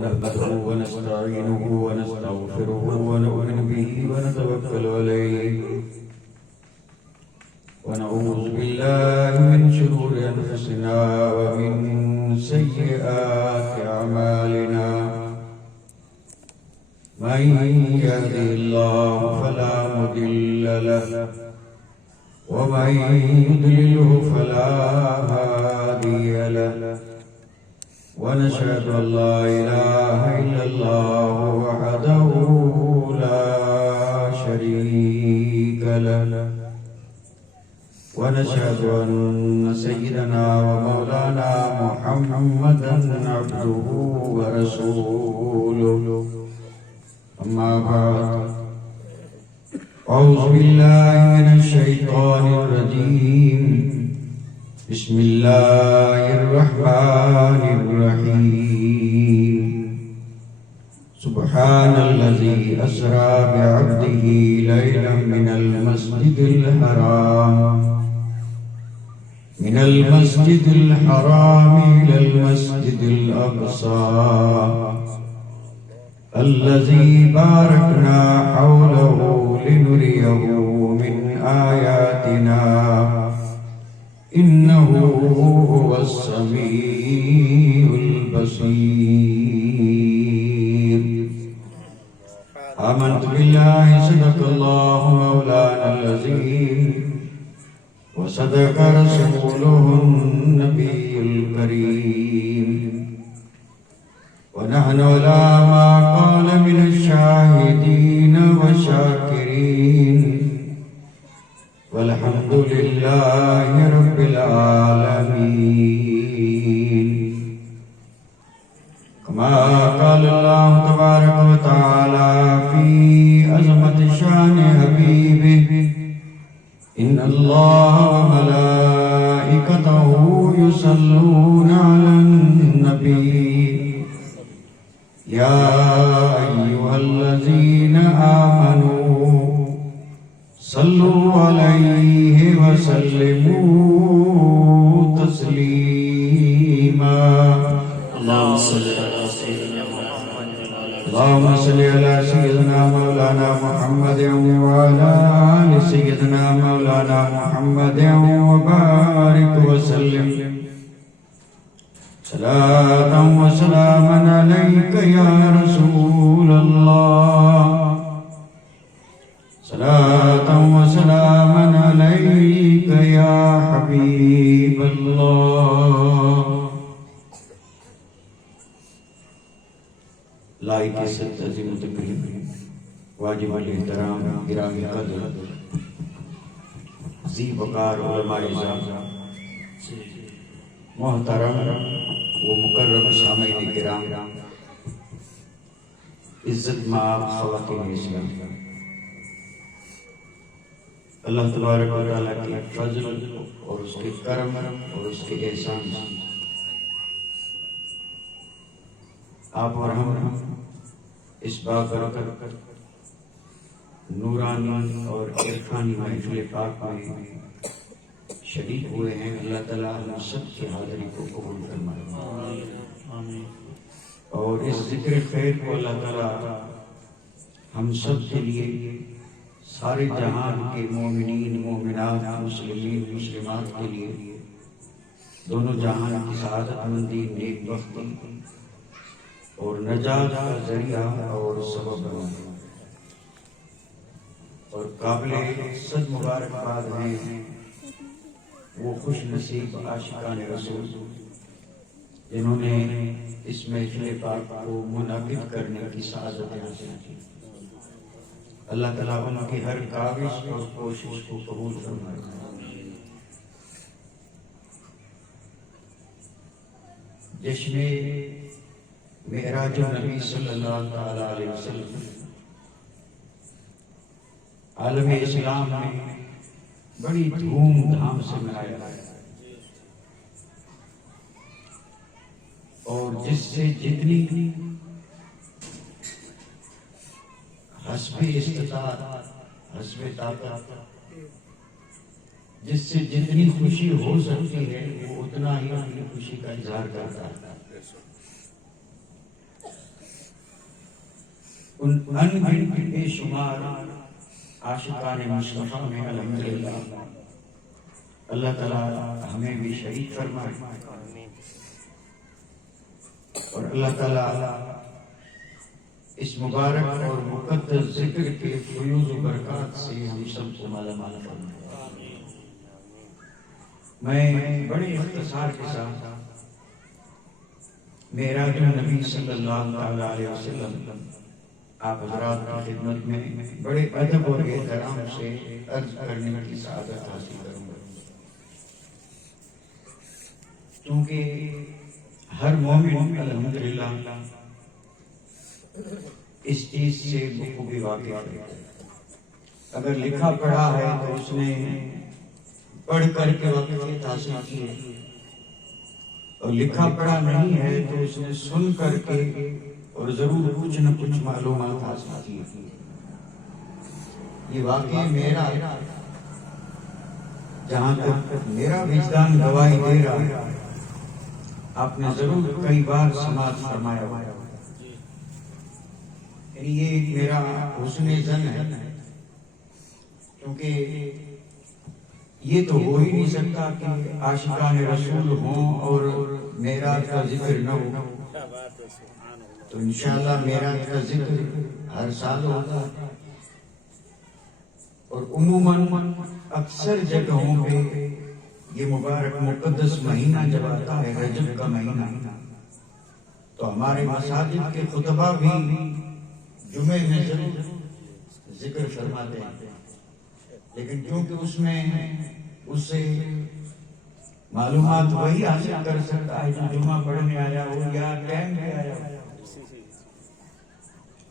نحمده ونستعينه ونستغفره ونؤمن به ونتوكل عليه ونعوذ بالله من شرور أنفسنا ومن سيئات أعمالنا من يهده الله فلا مضل له ومن يضلله فلا هادي له ونشهد أن لا إله إلا الله وحده لا شريك له ونشهد أن سيدنا ومولانا محمدا عبده ورسوله أما بعد أعوذ بالله من الشيطان الرجيم بسم الله الرحمن الرحيم سبحان الذي أسرى بعبده ليلا من المسجد الحرام إلى المسجد الأقصى الذي باركنا حوله لنريه من آياتنا إنه هو السميع البصير آمنت بالله صدق الله مولانا العظيم وصدق رسوله النبي الكريم ونحن على ما قال من الشاهدين والشاكرين والحمد لله رب العالمين كما قال الله تبارك وتعالى في عظمة شان حبيبه إن الله وملائكته يصلون على النبي يا أيها الذين آمنوا صلوا عليه وسلموا تسليما اللهم صل على سيدنا محمد اللهم صل على سيدنا مولانا محمد وعلى آل سيدنا مولانا محمد وبارك وسلم صلاة وسلاما عليك يا رسول الله صلاة وسلاما عليك يا حبيب الله لائق عزت عظیم تکریم واجب الاحترام گرامی قدر ذی وقار علماء اعزام محترم و مکرم سامعین کرام عزت مآب خواتین اسلام اللہ تبارک و تعالیٰ کے فضل اور اس کے کرم اور اس کے احسان آپ اور ہم اس بابرکت نورانی اور عرفانی محفل پاک میں شریک ہوئے ہیں. اللہ تعالیٰ ہم سب کی حاضری کو قبول فرمائے اور اس ذکر خیر کو اللہ تعالیٰ ہم سب کے لیے سارے جہان کے مومنین مومنات مسلمین مسلمات کے لیے دونوں جہان کی سعادت مندی نیک بختی اور نجات کا ذریعہ اور سبب بنا اور قابل صد مبارکباد ہیں وہ خوش نصیب عاشقان رسول جنہوں نے اس محفل پاک کو منعقد کرنے کی سعادت حاصل کی. اللہ تعالیٰ ان کی ہر کاوش اور کوشش کو قبول فرمائے. جشن معراج نبی صلی اللہ علیہ وسلم عالم اسلام میں بڑی دھوم دھام سے منایا اور جس سے جتنی حسب استطاعت حسب طاقت جس سے جتنی خوشی ہو سکتی ہے وہ اتنا ہی اپنی خوشی کا اظہار کرتا ہے. ان انگنت بے شمار عاشقان مصطفیٰ میں الحمدللہ اللہ تعالیٰ ہمیں بھی شریک فرمائے، اور اللہ تعالیٰ اس مبارک اور مقدس ذکر کے فیوز و برکات سے ہم سب کو مالا مال فرمائے۔ میں بڑے اختصار کے ساتھ معراج النبی صلی اللہ علیہ وسلم آپ حضرات کی خدمت میں بڑے ادب اور احترام سے عرض کرنے کی سعادت حاصل کروں گا، کیونکہ ہر مومن الحمدللہ اس چیز سے بخوبی واقف ہے۔ اگر لکھا پڑھا ہے تو اس نے پڑھ کر کے واقفیت حاصل کی ہے، اور لکھا پڑھا نہیں ہے تو اس نے سن کر کے اور ضرور کچھ نہ کچھ معلومات حاصل کی ہے۔ یہ واقعی میرا جہاں تک میرا وجدان گواہی دے رہا ہے، آپ نے ضرور کئی بار سماعت فرمایا ہوا ہے، یعنی یہ میرا حسن ظن ہے، کیونکہ یہ تو ہو ہی نہیں سکتا کہ عاشقان رسول ہوں اور معراج کا ذکر نہ ہو۔ تو انشاءاللہ معراج کا ذکر ہر سال ہوتا ہے، اور عموماً اکثر جگہوں پہ یہ مبارک مقدس مہینہ جب آتا ہے، رجب کا مہینہ، تو ہمارے مساجد کے خطبہ بھی جمعے میں ضرور ذکر فرماتے ہیں، لیکن کیونکہ اس میں اس سے معلومات وہی حاصل کر سکتا ہے جو جمعہ پڑھنے آیا ہو یا ٹائم پہ آیا ہو،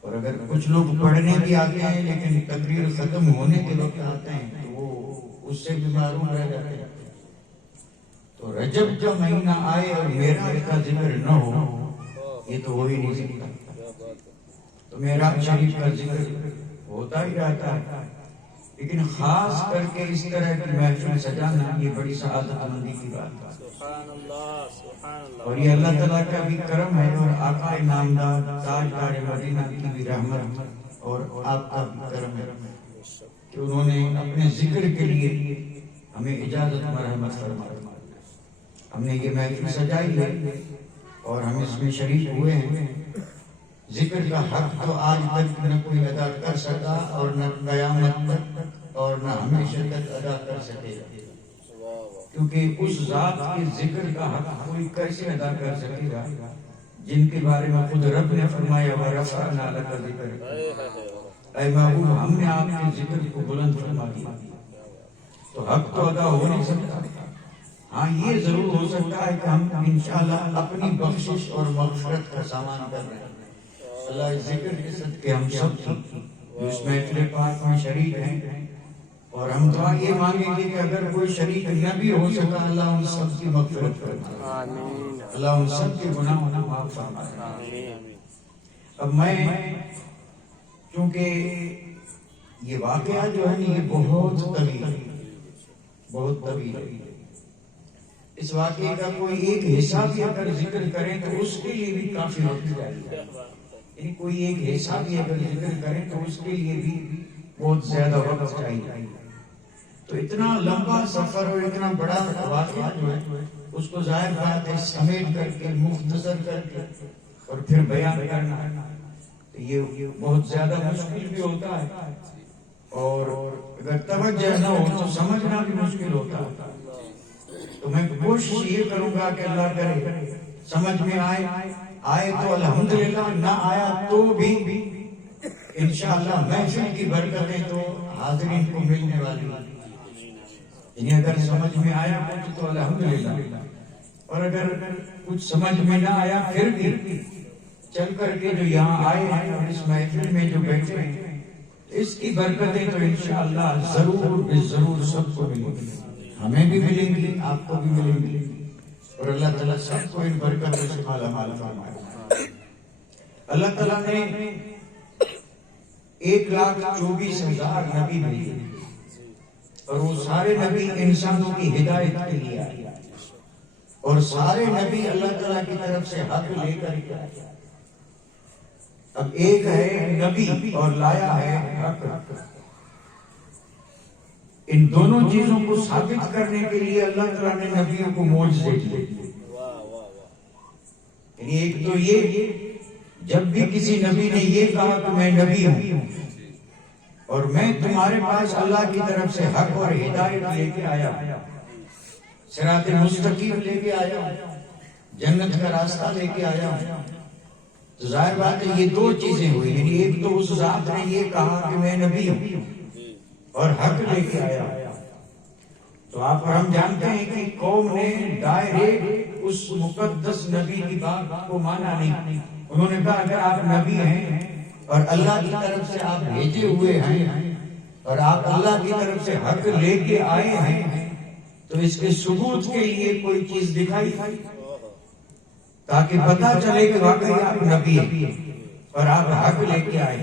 اور اگر کچھ لوگ پڑھنے بھی آتے ہیں لیکن تقریر ختم ہونے کے وقت آتے ہیں تو وہ اس سے بھی معلوم رہ جاتے ہیں۔ تو رجب کا مہینہ آئے اور معراج کا ذکر نہ ہو، یہ تو ہو ہی نہیں سکتا۔ تو معراج شریف کا ذکر ہوتا ہی رہتا ہے، لیکن خاص کر کے اس طرح کی محفل سجانا یہ بڑی سعادت مندی کی بات ہے، اور یہ اللہ تعالیٰ کا بھی کرم ہے، اور آقا نامدار تاجدار مدینہ کی بھی رحمت اور آپ کا بھی کرم ہے کہ انہوں نے اپنے ذکر کے لیے ہمیں اجازت مرحمت فرمائی۔ ہم نے یہ محفل سجائی ہے اور ہم اس میں شریک ہوئے ہیں۔ ذکر کا حق تو آج تک نہ کوئی ادا کر سکا اور نہ قیامت تک اور نہ ہمیشہ تک ادا کر سکے گا، کیونکہ اس ذات کے ذکر کا حق کوئی کیسے ادا کر سکے گا جن کے بارے میں خود رب نے فرمایا وَرَفَعْنَا لَكَ ذِكْرَكَ، اے محبوب ہم نے آپ کے ذکر کو بلند فرما دیا۔ تو حق تو ادا ہو نہیں سکتا، ہاں یہ ضرور ہو سکتا ہے کہ ہم انشاءاللہ اپنی بخشش اور مغفرت کا سامان کر رہے ہیں۔ اللہ ذکر کے صدقے ہم سب جو اس محفل پاک میں شریک ہیں، اور ہم دعا یہ مانگیں گے کہ اگر کوئی شریک نہ بھی ہو سکا اللہ ان سب کی مغفرت فرمائے، اللہ ان سب کے گناہوں کو معاف فرمائے۔ اب میں چونکہ یہ واقعہ جو ہے یہ بہت طویل ہے، اس واقعے کا کوئی ایک حصہ بھی اگر ذکر کریں تو اس کے لیے بھی کافی وقت چاہیے، یعنی کوئی ایک حصہ بھی اگر ذکر کریں تو اس کے لیے بھی بہت زیادہ وقت چاہیے۔ تو اتنا لمبا سفر اور اتنا بڑا واقعہ جو ہے اس کو ظاہر بات ہے سمیٹ کر کے مختصر کر کے اور پھر بیان کرنا یہ بہت زیادہ مشکل بھی ہوتا ہے، اور اگر توجہ نہ ہو تو سمجھنا بھی مشکل ہوتا ہے۔ تو میں کوشش یہ کروں گا کہ اللہ کرے سمجھ میں آئے تو الحمدللہ، نہ آیا تو بھی انشاءاللہ محفل کی برکتیں تو حاضرین کو ملنے والی ہیں۔ یعنی اگر سمجھ میں آیا کچھ تو الحمدللہ، اور اگر کچھ سمجھ میں نہ آیا پھر بھی چل کر کے جو یہاں آئے ہیں اور اس محفل میں جو بیٹھے ہیں اس کی برکتیں تو انشاءاللہ ضرور سب کو ملیں گی، ہمیں بھی ملیں گی، آپ کو بھی ملیں گی، اور اللہ تعالیٰ سب کو ان برکتوں سے مالا مال فرمائے۔ اللہ تعالیٰ نے 1,24,000 نبی بھیجے، اور وہ سارے نبی انسانوں کی ہدایت کے لیے آئے، اور سارے نبی اللہ تعالیٰ کی طرف سے حق لے کر کے آئے۔ اب ایک ہے نبی اور لایا ہے حق. ان دونوں چیزوں کو ثابت کرنے کے لیے اللہ تعالیٰ نے نبیوں کو معجزے دیے. یعنی ایک تو یہ جب بھی کسی نبی نے یہ کہا کہ میں نبی ہوں اور میں تمہارے پاس اللہ کی طرف سے حق اور ہدایت لے کے آیا، صراط مستقیم لے کے آیا، جنت کا راستہ لے کے آیا، تو ظاہر بات ہے یہ دو چیزیں ہوئی. یعنی ایک تو اس ذات نے یہ کہا کہ میں نبی ہوں اور حق لے کے آیا. تو آپ اور ہم جانتے ہیں کہ قوم نے ڈائریکٹ اس مقدس نبی کی بات کو مانا نہیں. انہوں نے کہا اگر آپ نبی ہیں اور اللہ کی طرف سے آپ بھیجے ہوئے ہیں اور آپ اللہ کی طرف سے حق لے کے آئے ہیں تو اس کے ثبوت کے لیے کوئی چیز دکھائی تاکہ پتا چلے کہ واقعی آپ نبی ہیں اور آپ حق لے کے آئے.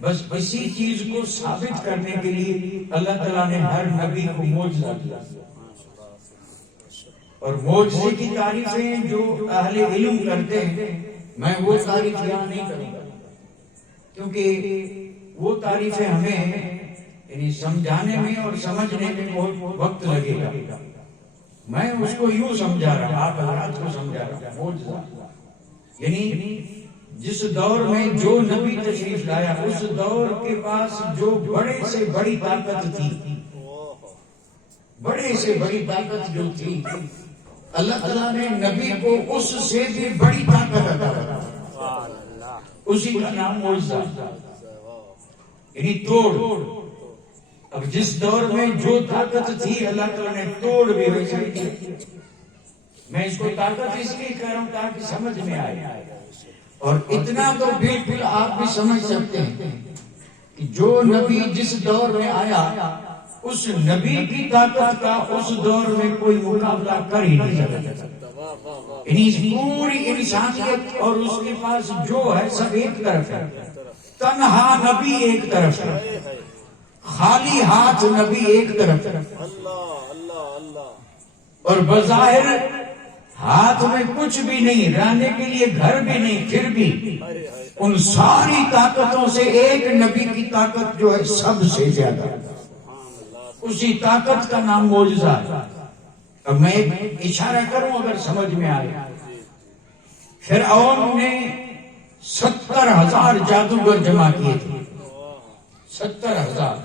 بس اسی چیز کو ثابت کرنے کے لیے اللہ تعالیٰ نے ہر نبی کو معجزہ دیا. اور معجزے کی تعریفیں جو اہل علم کرتے ہیں میں وہ تعریف یہاں نہیں کروں گا کیونکہ وہ تعریفیں ہمیں یعنی سمجھانے میں اور سمجھنے میں بہت وقت لگے گا. میں اس کو یوں سمجھا رہا ہوں، آپ حضرات کو سمجھا رہا ہوں. معجزہ یعنی جس دور میں جو نبی تشریف لایا اس دور کے پاس جو بڑے سے بڑی طاقت تھی، بڑے سے بڑی طاقت جو تھی، اللہ تعالیٰ نے نبی کو اس سے بھی بڑی طاقت عطا کی. اسی کا نام معجزہ یعنی توڑ. اب جس دور میں جو طاقت تھی اللہ تعالیٰ نے توڑ بھی ویسے ہی کی. میں اس کو طاقت اس لیے کہہ رہا ہوں تاکہ سمجھ میں آئے. اور اتنا تو بالکل آپ بھی سمجھ سکتے ہیں کہ جو نبی جس دور میں آیا اس نبی کی طاقت کا اس دور میں کوئی مقابلہ کر ہی نہیں سکتا. یعنی پوری انسانیت اور اس کے پاس جو ہے سب ایک طرف ہے، تنہا نبی ایک طرف ہے، خالی ہاتھ نبی ایک طرف ہے، اور بظاہر ہاتھ میں کچھ بھی نہیں، رہنے کے لیے گھر بھی نہیں، پھر بھی ان ساری طاقتوں سے ایک نبی کی طاقت جو ہے سب سے زیادہ. اسی طاقت کا نام معجزہ ہے. اب میں ایک اشارہ کروں اگر سمجھ میں آئے. فرعون نے 70,000 جادوگر جمع کیے تھے. 70,000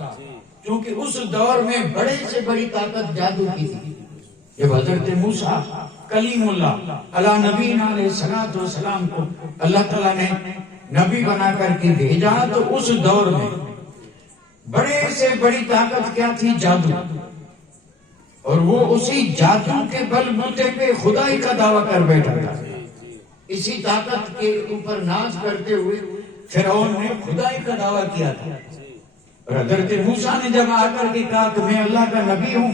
کیونکہ اس دور میں بڑے سے بڑی طاقت جادو کی تھی. جب حضرت موسیٰ کلیم اللہ علی نبینا علیہ الصلوۃ والسلام کو اللہ تعالیٰ نے نبی بنا کر کے بھیجا تو اس دور میں بڑے سے بڑی طاقت کیا تھی؟ جادو. اور وہ اسی جادو کے بل بوتے پہ خدائی کا دعویٰ کر بیٹھا تھا. اسی طاقت کے اوپر ناز کرتے ہوئے فرعون نے خدائی کا دعویٰ کیا تھا. اور حضرت موسیٰ نے جب آ کر کے کہا کہ میں اللہ کا نبی ہوں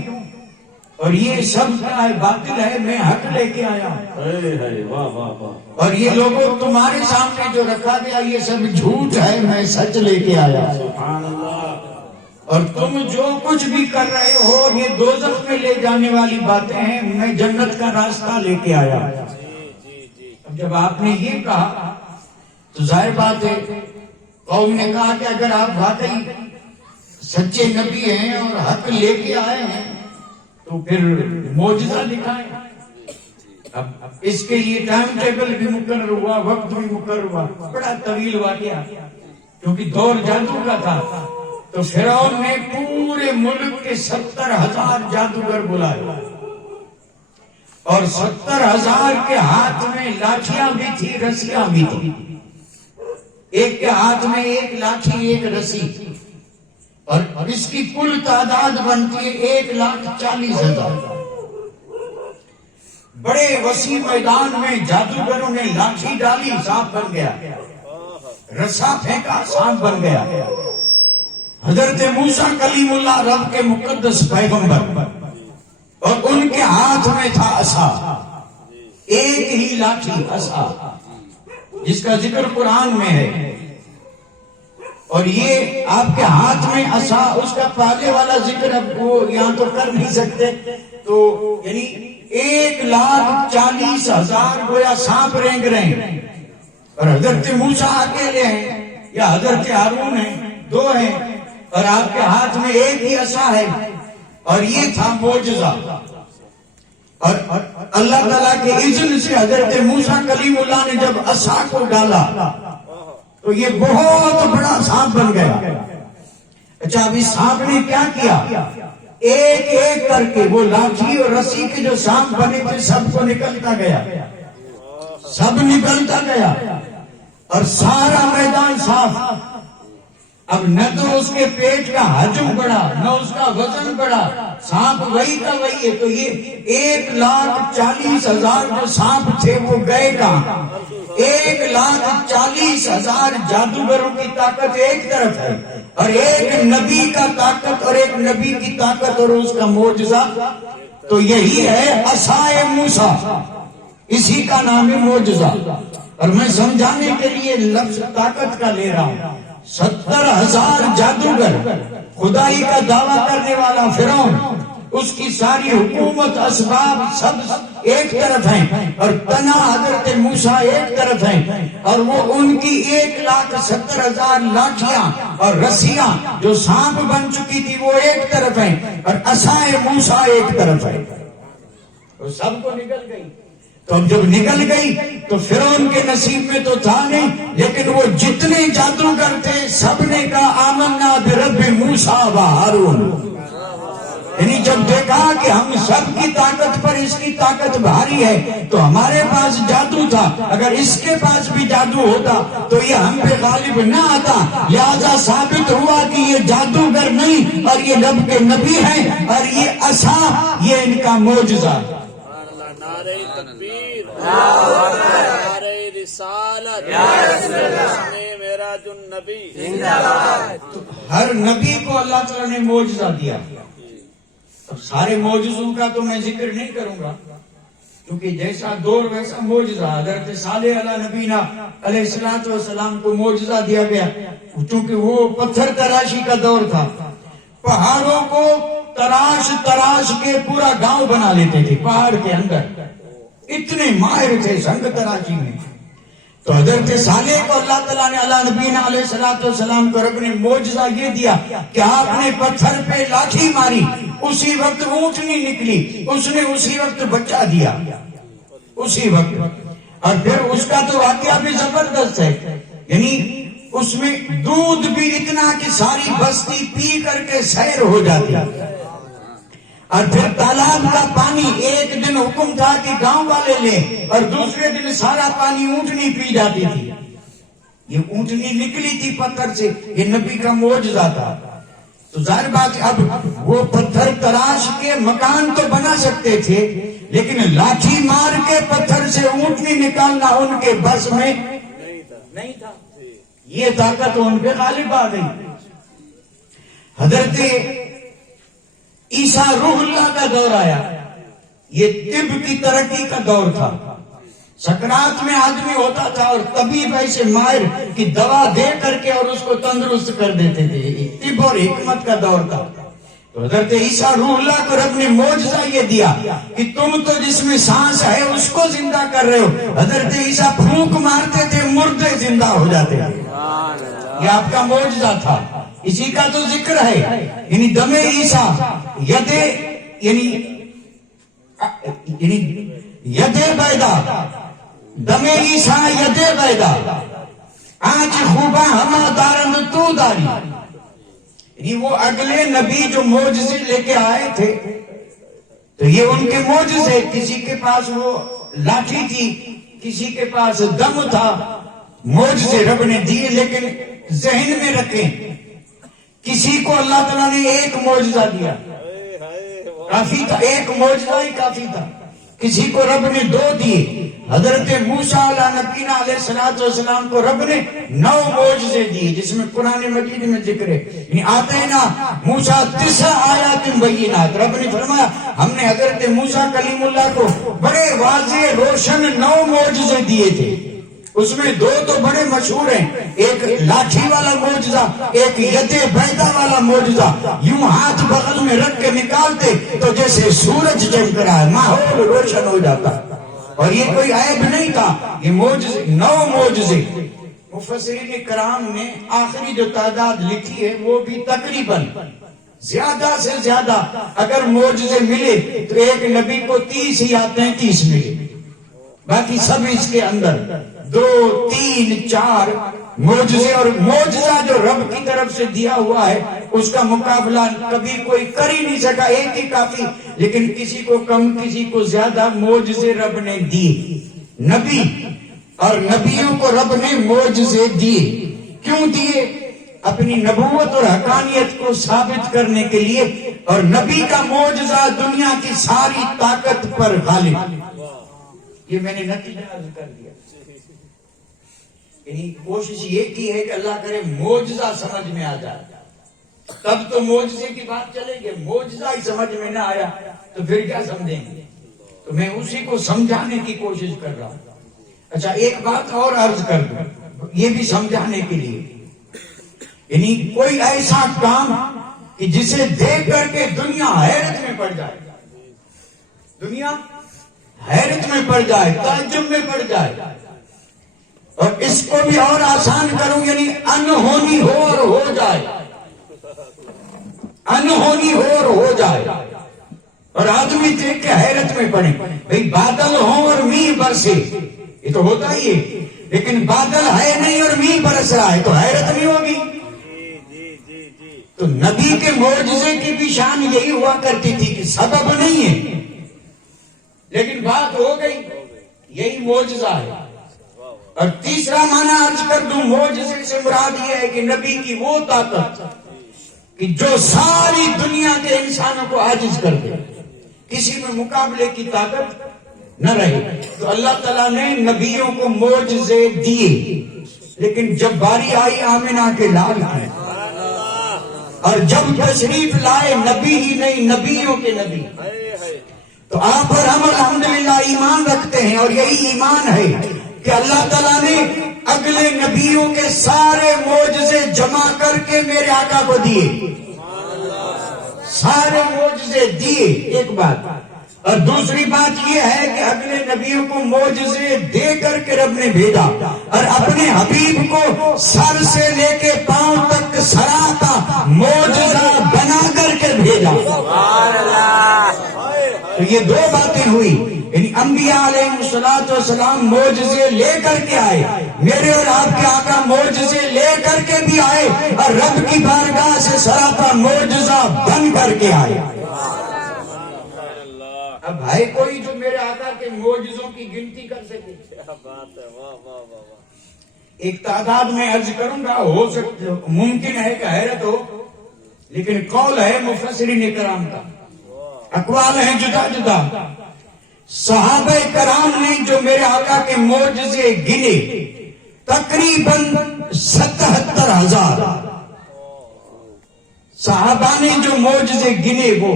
اور یہ سب کیا ہے؟ باطل ہے، میں حق لے کے آیا ہوں، اور یہ لوگوں تمہارے سامنے جو رکھا گیا یہ سب جھوٹ ہے، میں سچ لے کے آیا ہوں، اور تم جو کچھ بھی کر رہے ہو یہ دوزخ میں لے جانے والی باتیں ہیں، میں جنت کا راستہ لے کے آیا. اب جب آپ نے یہ کہا تو ظاہر بات ہے قوم نے کہا کہ اگر آپ واقعی سچے نبی ہیں اور حق لے کے آئے ہیں تو پھر معجزہ دکھائیں. اب اس کے لیے ٹائم ٹیبل بھی مقرر ہوا، وقت بھی مقرر ہوا. بڑا طویل واقعہ کیونکہ دور جادو کا تھا. تو فرعون نے پورے ملک کے 70,000 جادوگر بلائے اور 70,000 کے ہاتھ میں لاٹھیاں بھی تھی، رسیاں بھی تھی. ایک کے ہاتھ میں ایک لاٹھی ایک رسی، اور اس کی کل تعداد بنتی ہے 1,40,000. بڑے وسیع میدان میں جادوگروں نے لاٹھی ڈالی، سانپ بن گیا، رسا پھینکا، سانپ بن گیا. حضرت موسیٰ کلیم اللہ رب کے مقدس پیغمبر، اور ان کے ہاتھ میں تھا عصا، ایک ہی لاٹھی عصا جس کا ذکر قرآن میں ہے. اور یہ آپ کے ہاتھ میں عصا، اس کا پہلے والا ذکر اب وہ یہاں تو کر نہیں سکتے. تو یعنی 1,40,000 گویا سانپ رینگ رہے ہیں اور حضرت موسیٰ اکیلے ہیں یا حضرت ہارون ہیں، دو ہیں، اور آپ کے ہاتھ میں ایک ہی عصا ہے، اور یہ تھا معجزہ۔ اور اللہ تعالیٰ کے اذن سے حضرت موسیٰ کلیم اللہ نے جب عصا کو ڈالا تو یہ بہت بڑا سانپ بن گیا۔ اچھا، اب اس سانپ نے کیا کیا؟ ایک ایک کر کے وہ لاٹھی اور رسی کے جو سانپ بنے تھے سب کو نکلتا گیا، سب نکلتا گیا، اور سارا میدان صاف۔ اب نہ تو اس کے پیٹ کا حجم بڑھا، نہ اس کا وزن بڑھا، سانپ وہی کا وہی ہے۔ تو یہ 1,40,000 جو سانپ تھے وہ گئے کہاں؟ 1,40,000 جادوگروں کی طاقت ایک طرف ہے، اور ایک نبی کا طاقت اور ایک نبی کی طاقت اور اس کا معجزہ، تو یہی ہے عصائے موسیٰ، اسی کا نام ہے معجزہ۔ اور میں سمجھانے کے لیے لفظ طاقت کا لے رہا ہوں۔ 70,000 جادوگر، خدائی کا دعویٰ کرنے والا فرعون، اس کی ساری حکومت، اسباب سب ایک طرف ہیں، اور تنہا حضرت موسیٰ ایک طرف ہیں، اور وہ ان کی 1,70,000 لاٹھیاں اور رسیاں جو سانپ بن چکی تھی وہ ایک طرف ہیں، اور عصائے موسیٰ ایک طرف ہے۔ وہ سب کو نکل گئی۔ تو جب نکل گئی تو فرعون کے نصیب میں تو تھا نہیں، لیکن وہ جتنے جادوگر تھے سب نے کہا آمنا برب موسیٰ و ہارون۔ یعنی جب دیکھا کہ ہم سب کی طاقت پر اس کی طاقت بھاری ہے تو ہمارے پاس جادو تھا، اگر اس کے پاس بھی جادو ہوتا تو یہ ہم پہ غالب نہ آتا، لہذا ثابت ہوا کہ یہ جادوگر نہیں اور یہ رب کے نبی ہیں، اور یہ عصا یہ ان کا معجزہ۔ نعرہ تکبیر، نعرہ رسالت، معراج النبی۔ تو ہر نبی کو اللہ تعالیٰ نے معجزہ دیا۔ اب سارے معجزوں کا تو میں ذکر نہیں کروں گا، کیونکہ جیسا دور ویسا معجزہ۔ حضرت صالح علیہ نبینا علیہ السلام کو معجزہ دیا گیا، چونکہ وہ پتھر تراشی کا دور تھا، پہاڑوں کو تراش تراش کے پورا گاؤں بنا لیتے تھے پہاڑ کے اندر، اتنے ماہر تھے سنگ تراشی میں۔ تو حضرت صالح کو اللہ تعالیٰ نے علیہ نبینا علیہ السلام کو رب نے معجزہ یہ دیا کہ آپ نے پتھر پہ لاٹھی ماری، اسی وقت اونٹنی نکلی، اس نے اسی وقت بچہ دیا، اسی وقت۔ اور پھر اس کا تو واقعہ بھی زبردست ہے، یعنی اس میں دودھ بھی اتنا کہ ساری بستی پی کر کے سیر ہو جاتی۔ اور پھر تالاب کا پانی ایک دن حکم تھا کہ گاؤں والے لیں، اور دوسرے دن سارا پانی اونٹنی پی جاتی تھی۔ یہ اونٹنی نکلی تھی پتھر سے، یہ نبی کا معجزہ تھا۔ تو ظاہر بات اب وہ پتھر تراش کے مکان تو بنا سکتے تھے، لیکن لاٹھی مار کے پتھر سے اونٹنی نکالنا ان کے بس میں نہیں تھا۔ یہ طاقت ان پہ غالب آ گئی۔ حضرت عیسیٰ روح اللہ کا دور آیا، یہ طب کی ترقی کا دور تھا۔ سکرات میں آدمی ہوتا تھا اور طبیب ایسے ماہر کی دوا دے کر کے اور اس کو تندرست کر دیتے تھے، طب اور حکمت کا دور تھا۔ تو حضرت عیسیٰ روح اللہ کو رب نے معجزہ یہ دیا کہ تم تو جس میں سانس ہے اس کو زندہ کر رہے ہو۔ حضرت عیسیٰ پھونک مارتے تھے، مردے زندہ ہو جاتے تھے، یہ آپ کا معجزہ تھا۔ اسی کا تو ذکر ہے، یعنی دم عیسیٰ ید، یعنی ید بیدا، دم عیسیٰ ید بیدا، آج خوبا ہما دارند تو داری۔ یعنی وہ اگلے نبی جو معجزے لے کے آئے تھے تو یہ ان کے معجزے، کسی کے پاس وہ لاٹھی تھی، کسی کے پاس دم تھا، معجزے رب نے دیے، لیکن ذہن میں رکھیں کسی کو اللہ تعالیٰ نے ایک معجزہ دیا کافی تھا، ایک معجزہ ہی کافی تھا، کسی کو رب نے 2 دیے۔ حضرت موسیٰ علیہ نبینا علیہ السلام کو رب نے 9 معجزے دیے، جس میں قرآن مجید میں ذکر ہے، یعنی آتینا موسیٰ 9 آیات بینات۔ رب نے فرمایا ہم نے حضرت موسیٰ کلیم اللہ کو بڑے واضح روشن 9 معجزے دیے تھے، اس میں 2 تو بڑے مشہور ہیں، ایک لاٹھی والا معجزہ، ایک ید بیدا والا معجزہ، یوں ہاتھ بغل میں رکھ کے نکالتے تو جیسے سورج چمک رہا ہے، ماحول روشن ہو جاتا۔ اور یہ کوئی عیب نہیں تھا، یہ معجزے 9 معجزے۔ مفسرین کرام نے آخری جو تعداد لکھی ہے وہ بھی تقریباً زیادہ سے زیادہ اگر معجزے ملے تو ایک نبی کو 30 یا 33 ملے، باقی سب اس کے اندر 2 3 4 معجزے۔ اور معجزہ جو رب کی طرف سے دیا ہوا ہے اس کا مقابلہ کبھی کوئی کر ہی نہیں سکا، ایک ہی کافی، لیکن کسی کو کم کسی کو زیادہ معجزے رب نے دیے۔ نبی اور نبیوں کو رب نے معجزے دیے، کیوں دیے؟ اپنی نبوت اور حقانیت کو ثابت کرنے کے لیے، اور نبی کا معجزہ دنیا کی ساری طاقت پر غالب۔ یہ میں نے نتیجہ عرض کر دیا، یعنی کوشش یہ کی ہے کہ اللہ کرے معجزہ سمجھ میں آ جائے، تب تو معجزے کی بات چلے گی، معجزہ ہی سمجھ میں نہ آیا تو پھر کیا سمجھیں گے؟ تو میں اسی کو سمجھانے کی کوشش کر رہا ہوں۔ اچھا ایک بات اور عرض کر دوں، یہ بھی سمجھانے کے لیے، یعنی کوئی ایسا کام کہ جسے دیکھ کر کے دنیا حیرت میں پڑ جائے، دنیا حیرت میں پڑ جائے، تعجب میں پڑ جائے، اور اس کو بھی اور آسان کروں، یعنی انہونی ہو اور ہو جائے، انہونی ہو اور ہو جائے، اور آدمی دیکھ کے حیرت میں پڑے۔ بھئی بادل ہوں اور میہ برسے، یہ تو ہوتا ہی ہے، لیکن بادل ہے نہیں اور میہ برس رہا ہے تو حیرت نہیں ہوگی۔ تو نبی کے معجزے کی بھی شان یہی ہوا کرتی تھی کہ سبب نہیں ہے، لیکن بات ہو گئی، یہی معجزہ ہے۔ اور تیسرا معنی عرض کر دوں، معجزے سے مراد یہ ہے کہ نبی کی وہ طاقت کہ جو ساری دنیا کے انسانوں کو عاجز کر دے، کسی میں مقابلے کی طاقت نہ رہے۔ تو اللہ تعالیٰ نے نبیوں کو معجزے دیے، لیکن جب باری آئی آمنہ کے لال کی، اور جب تشریف لائے نبی ہی نہیں نبیوں کے نبی، تو آپ اور ہم الحمدللہ ایمان رکھتے ہیں، اور یہی ایمان ہے کہ اللہ تعالیٰ نے اگلے نبیوں کے سارے معجزے جمع کر کے میرے آقا کو دیے، سارے معجزے دیے، ایک بات۔ اور دوسری بات یہ ہے کہ اگلے نبیوں کو معجزے دے کر کے رب نے بھیجا، اور اپنے حبیب کو سر سے لے کے پاؤں تک سراپا معجزہ بنا کر کے بھیجا۔ تو یہ 2 باتیں ہوئی، یعنی انبیاء علیہ الصلوۃ والسلام معجزے لے کر کے آئے، میرے اور آپ کے آقا معجزے لے کر کے بھی آئے، اور رب کی بارگاہ سے سراپا معجزہ بن کر کے آئے۔ اب ہے کوئی جو میرے آقا کے معجزوں کی گنتی کر سکے؟ ایک تعداد میں عرض کروں گا، ہو سکتا ممکن ہے کہ حیرت ہو، لیکن قول ہے مفسرین کرام کا، اقوال ہیں جدا جدا۔ صحابہ کرام نے جو میرے آقا کے معجزے گنے تقریباً 77,000، صحابہ نے جو معجزے گنے وہ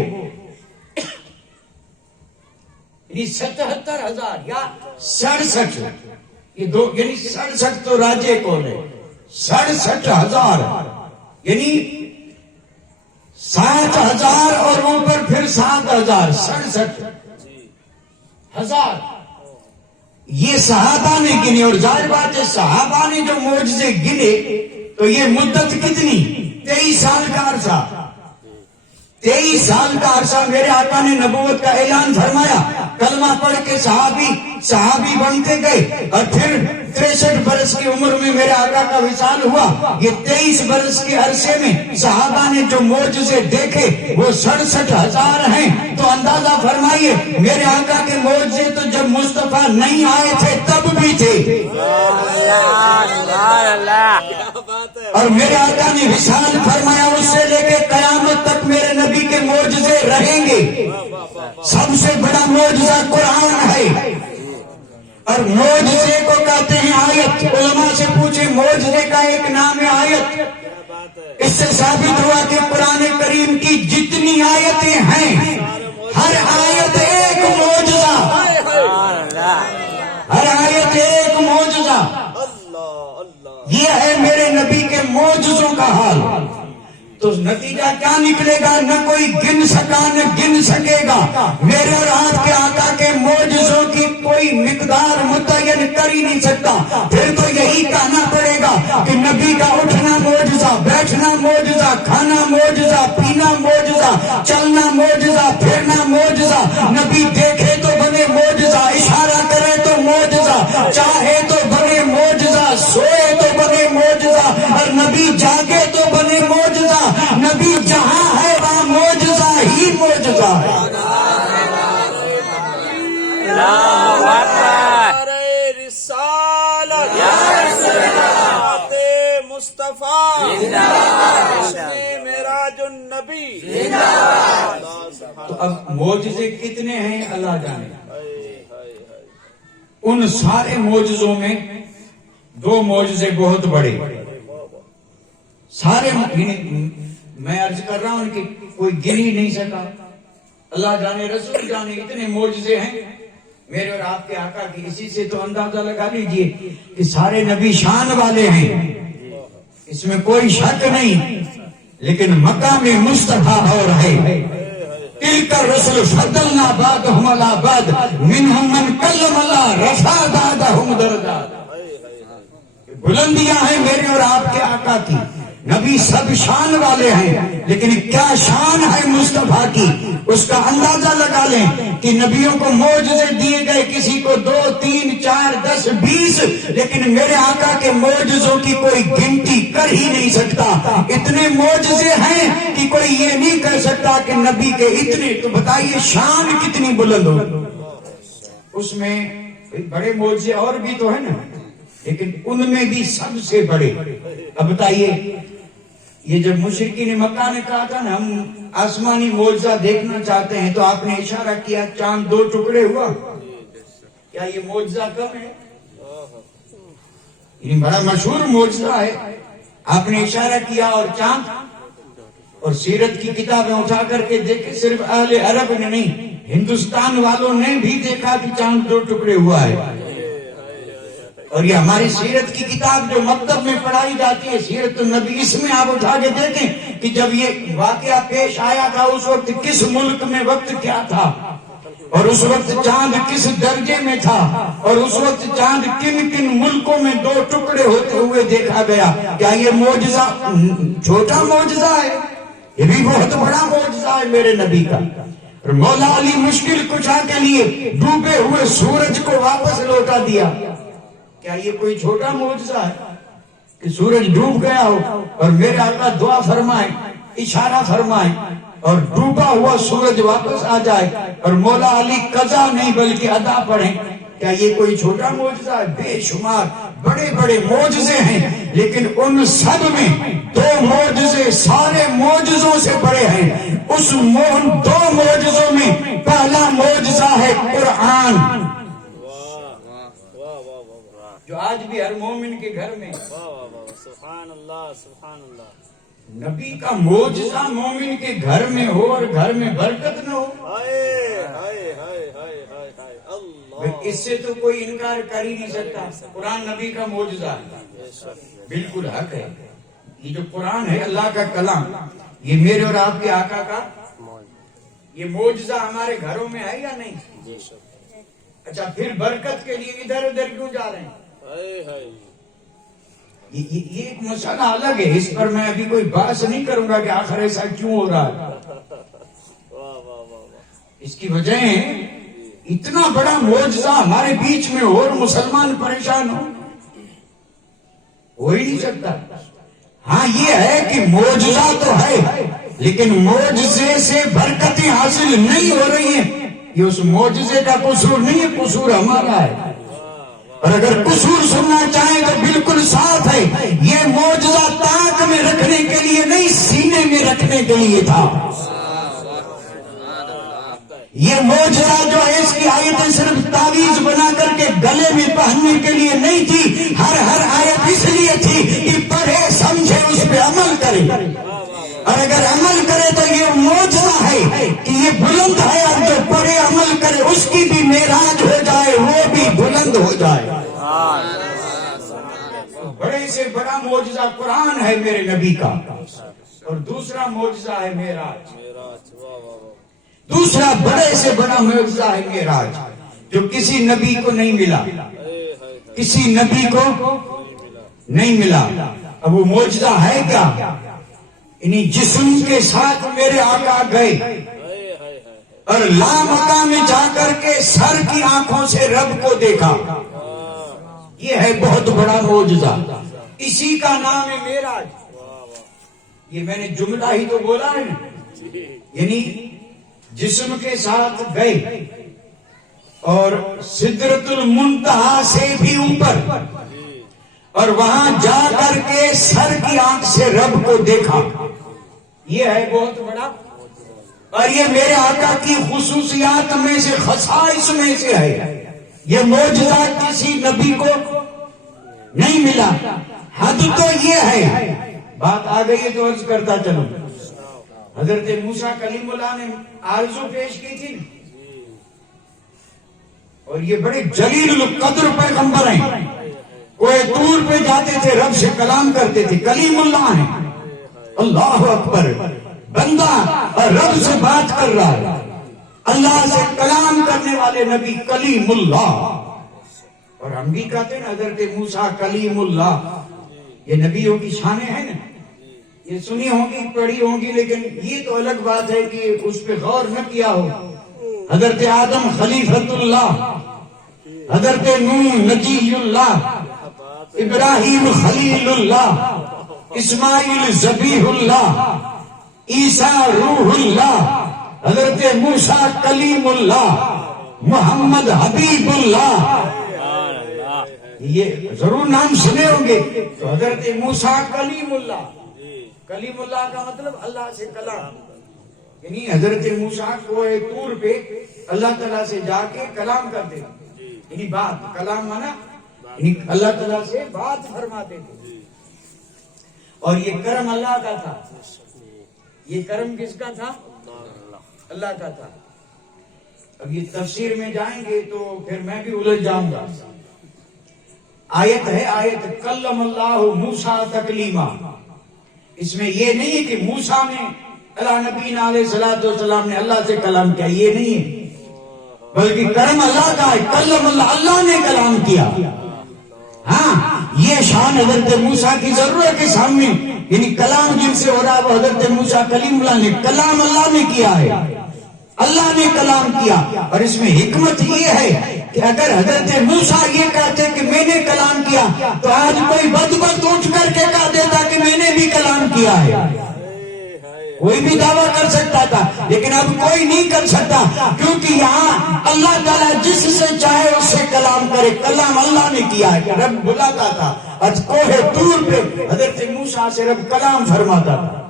77,000 یا 67، یہ 2 یعنی 67 تو راجے کون ہے، 67,000 یعنی 7,000 اور اوپر پھر 7,000، 67,000 یہ صحابہ نے گنے۔ اور ظاہر بات ہے صحابہ نے جو معجزے گنے تو یہ مدت کتنی؟ 23 سال کا عرصہ، 23 سال کا عرصہ میرے آقا نے نبوت کا اعلان فرمایا، کلمہ پڑھ کے صحابی بنتے گئے، اور پھر 63 برس کی عمر میں میرے آقا کا وصال ہوا۔ یہ 23 برس کے عرصے میں صحابہ نے جو معجزے دیکھے وہ 67,000 ہیں۔ تو اندازہ فرمائیے میرے آقا کے معجزے تو جب مصطفیٰ نہیں آئے تھے تب بھی تھے، اور میرے آقا نے وصال فرمایا اس سے لے کے قیامت تک میرے نبی کے معجزے رہیں گے۔ سب سے بڑا معجزہ قرآن ہے، اور معجزے کو کہتے ہیں آیت۔ علماء سے پوچھے معجزے کا ایک نام ہے آیت، اس سے ثابت ہوا کہ قرآن کریم کی جتنی آیتیں ہیں ہر آیت ایک معجزہ، ہر آیت ایک معجزہ۔ یہ ہے میرے نبی کے معجزوں کا حال۔ تو نتیجہ کیا نکلے گا؟ نہ کوئی گن سکا نہ گن سکے گا۔ میرے اور آپ کے آقا کے معجزوں کی کوئی مقدار متعین کر ہی نہیں سکتا۔ پھر تو یہی کہنا پڑے گا کہ نبی کا اٹھنا معجزہ، بیٹھنا معجزہ، کھانا معجزہ، پینا معجزہ، چلنا معجزہ، پھرنا معجزہ۔ نبی دیکھے تو بنے معجزہ، اشارہ کرے تو معجزہ، چاہے تو بنے معجزہ، سوئے تو بنے معجزہ، اور نبی جاگے تو بنے معجزہ۔ نبی جہاں ہے وہاں معجزہ ہی معجزہ ہے۔ تو اب معجزے کتنے ہیں اللہ جانے۔ ان سارے معجزوں میں دو معجزے بہت بڑے، سارے میں عرض کر رہا ہوں کہ کوئی گر ہی نہیں سکا۔ اللہ جانے رسول جانے اتنے معجزے ہیں میرے اور آپ کے آقا کی۔ اسی سے تو اندازہ لگا لیجئے کہ سارے نبی شان والے ہیں، اس میں کوئی شک نہیں، لیکن مقام مصطفیٰ اور ہے۔ تلک الرسل فضلنا بعضهم على بعض منهم من کلم اللہ رفع بعضهم درجات۔ بلندیاں ہیں میرے اور آپ کے آقا کی، نبی سب شان والے ہیں، لیکن کیا شان ہے مصطفیٰ کی اس کا اندازہ لگا لیں کہ نبیوں کو معجزے دیے گئے، کسی کو 2 3 4 10 20، لیکن میرے آقا کے معجزوں کی کوئی گنتی کر ہی نہیں سکتا۔ اتنے معجزے ہیں کہ کوئی یہ نہیں کر سکتا کہ نبی کے اتنے، تو بتائیے شان کتنی بلند ہو۔ اس میں بڑے معجزے اور بھی تو ہیں نا، لیکن ان میں بھی سب سے بڑے۔ اب بتائیے، یہ جب مشرکین مکہ نے کہا تھا نا ہم آسمانی معجزہ دیکھنا چاہتے ہیں، تو آپ نے اشارہ کیا چاند 2 ٹکڑے ہوا، کیا یہ معجزہ کم ہے؟ یہ بڑا مشہور معجزہ ہے۔ آپ نے اشارہ کیا اور چاند، اور سیرت کی کتابیں اٹھا کر کے دیکھے، صرف اہل عرب نے نہیں، ہندوستان والوں نے بھی دیکھا کہ چاند 2 ٹکڑے ہوا ہے۔ اور یہ ہماری سیرت کی کتاب جو مکتب میں پڑھائی جاتی ہے، سیرت النبی، اس میں آپ اٹھا کے دیکھیں کہ جب یہ واقعہ پیش آیا تھا اس وقت کس ملک میں وقت کیا تھا، اور اس وقت چاند کس درجے میں تھا، اور اس وقت چاند کن کن ملکوں میں 2 ٹکڑے ہوتے ہوئے دیکھا گیا۔ کیا یہ معجزہ چھوٹا معجزہ ہے؟ یہ بھی بہت بڑا معجزہ ہے میرے نبی کا۔ اور مولا علی مشکل کشا کے لیے ڈوبے ہوئے سورج کو واپس لوٹا دیا۔ کیا یہ کوئی چھوٹا معجزہ ہے کہ سورج ڈوب گیا ہو اور میرے آقا دعا فرمائے، اشارہ فرمائے اور ڈوبا ہوا سورج واپس آ جائے اور مولا علی قضا نہیں بلکہ ادا پڑھیں؟ کیا یہ کوئی چھوٹا معجزہ ہے؟ بے شمار بڑے بڑے معجزے ہیں، لیکن ان سب میں 2 معجزے سارے معجزوں سے بڑے ہیں۔ اس 2 معجزوں میں پہلا معجزہ ہے قرآن، جو آج بھی ہر مومن کے گھر میں۔ سبحان اللہ سبحان اللہ۔ نبی کا معجزہ مومن کے گھر میں ہو اور گھر میں برکت نہ ہو، اس سے تو کوئی انکار کر ہی نہیں سکتا۔ قرآن نبی کا معجزہ ہے، بالکل حق ہے۔ یہ جو قرآن ہے اللہ کا کلام، یہ میرے اور آپ کے آقا کا یہ معجزہ ہمارے گھروں میں ہے یا نہیں؟ اچھا، پھر برکت کے لیے ادھر ادھر کیوں جا رہے ہیں؟ یہ ایک مسئلہ الگ ہے، اس پر میں ابھی کوئی بحث نہیں کروں گا کہ آخر ایسا کیوں ہو رہا ہے۔ اس کی وجہ اتنا بڑا معجزہ ہمارے بیچ میں ہو اور مسلمان پریشان ہو ہی نہیں سکتا۔ ہاں یہ ہے کہ معجزہ تو ہے، لیکن معجزے سے برکتیں حاصل نہیں ہو رہی ہیں، یہ اس معجزے کا قصور نہیں ہے، قصور ہمارا ہے۔ اور اگر قصور سننا چاہیں تو بالکل صاف ہے، یہ معجزہ تاک میں رکھنے کے لیے نہیں، سینے میں رکھنے کے لیے تھا۔ یہ معجزہ جو ہے اس کی آیتیں صرف تعویذ بنا کر کے گلے میں پہننے کے لیے نہیں تھی، ہر آیت اس لیے تھی کہ پڑھے سمجھے اس پہ عمل کرے، اور اگر عمل کرے تو یہ معجزہ ہے کہ یہ بلند ہے، اور جو پڑھے عمل کرے اس کی بھی معراج ہو جائے، وہ بھی بلند ہو جائے۔ بڑے سے بڑا معجزہ قرآن ہے میرے نبی کا، اور دوسرا معجزہ ہے معراج. دوسرا بڑے سے بڑا معجزہ ہے معراج جو کسی نبی کو نہیں ملا, کسی نبی کو نہیں ملا. اب وہ معجزہ ہے کیا؟ انہی جسم کے ساتھ میرے آقا گئے اور لامکہ میں جا کر کے سر کی آنکھوں سے رب کو دیکھا. یہ ہے بہت بڑا معجزہ, اسی کا نام ہے معراج. یہ میں نے جملہ ہی تو بولا ہے, یعنی جسم کے ساتھ گئے اور سدرۃ المنتہا سے بھی اوپر, اور وہاں جا کر کے سر کی آنکھ سے رب کو دیکھا. یہ ہے بہت بڑا, اور یہ میرے آقا کی خصوصیات میں سے, خصائص میں سے ہے. یہ معجزہ کسی نبی کو نہیں ملا. حد تو یہ ہے, بات آ گئی ہے تو عرض کرتا چلو. حضرت موسیٰ کلیم اللہ نے آرزو پیش کی تھی, اور یہ بڑے جلیل القدر پیغمبر ہیں. کوئی طور پہ جاتے تھے, رب سے کلام کرتے تھے, کلیم اللہ ہیں. اللہ اکبر, بندہ اور رب سے بات کر رہا ہے, اللہ سے کلام کرنے والے نبی کلیم اللہ. اور ہم بھی کہتے ہیں حضرت موسیٰ کلیم اللہ, یہ نبیوں کی شانیں ہیں نا. یہ سنی ہوں گی, پڑھی ہوں گی, لیکن یہ تو الگ بات ہے کہ اس پہ غور نہ کیا ہو. حضرت آدم خلیفۃ اللہ, حضرت نوح نجی اللہ, ابراہیم خلیل اللہ, اسماعیل ذبیح اللہ, عیسیٰ روح اللہ, حضرت موسیٰ کلیم اللہ, محمد حبیب اللہ. یہ ضرور نام سنے ہوں گے. تو حضرت موسیٰ کلیم اللہ, کلیم اللہ کا مطلب اللہ سے کلام, یعنی حضرت موسیٰ کو طور پہ اللہ تعالیٰ سے جا کے کلام کرتے تھے, یعنی بات, کلام مانا یعنی اللہ تعالیٰ سے بات فرماتے تھے. اور یہ کرم اللہ کا تھا. یہ کرم کس کا تھا؟ اللہ کا تھا. اب یہ تفسیر میں جائیں گے تو پھر میں بھی الجھ جاؤں گا. آیت ہے, آیت کلم اللہ موسیٰ تکلیما. اس میں یہ نہیں ہے کہ موسیٰ نے, اللہ نبی علیہ الصلوۃ والسلام نے اللہ سے کلام کیا, یہ نہیں ہے, بلکہ کرم اللہ کا ہے. کلم اللہ, اللہ نے کلام کیا. ہاں, یہ شان حضرت موسیٰ کی ضرورت کے سامنے, یعنی کلام جن سے ہو رہا ہے وہ حضرت موسیٰ کلیم اللہ نے, کلام اللہ نے کیا ہے, اللہ نے کلام کیا. اور اس میں حکمت یہ ہے کہ اگر حضرت موسیٰ یہ کہتے کہ میں نے کلام کیا, تو آج کوئی بدبخت اٹھ کر کے کہہ دیتا کہ میں نے بھی کلام کیا ہے. کوئی بھی دعویٰ کر سکتا تھا, لیکن اب کوئی نہیں کر سکتا, کیونکہ یہاں اللہ تعالیٰ جس سے چاہے اس سے کلام کرے. کلام اللہ نے کیا ہے. رب بلاتا تھا آج کوہ طور پہ, حضرت موسیٰ سے رب کلام فرماتا تھا.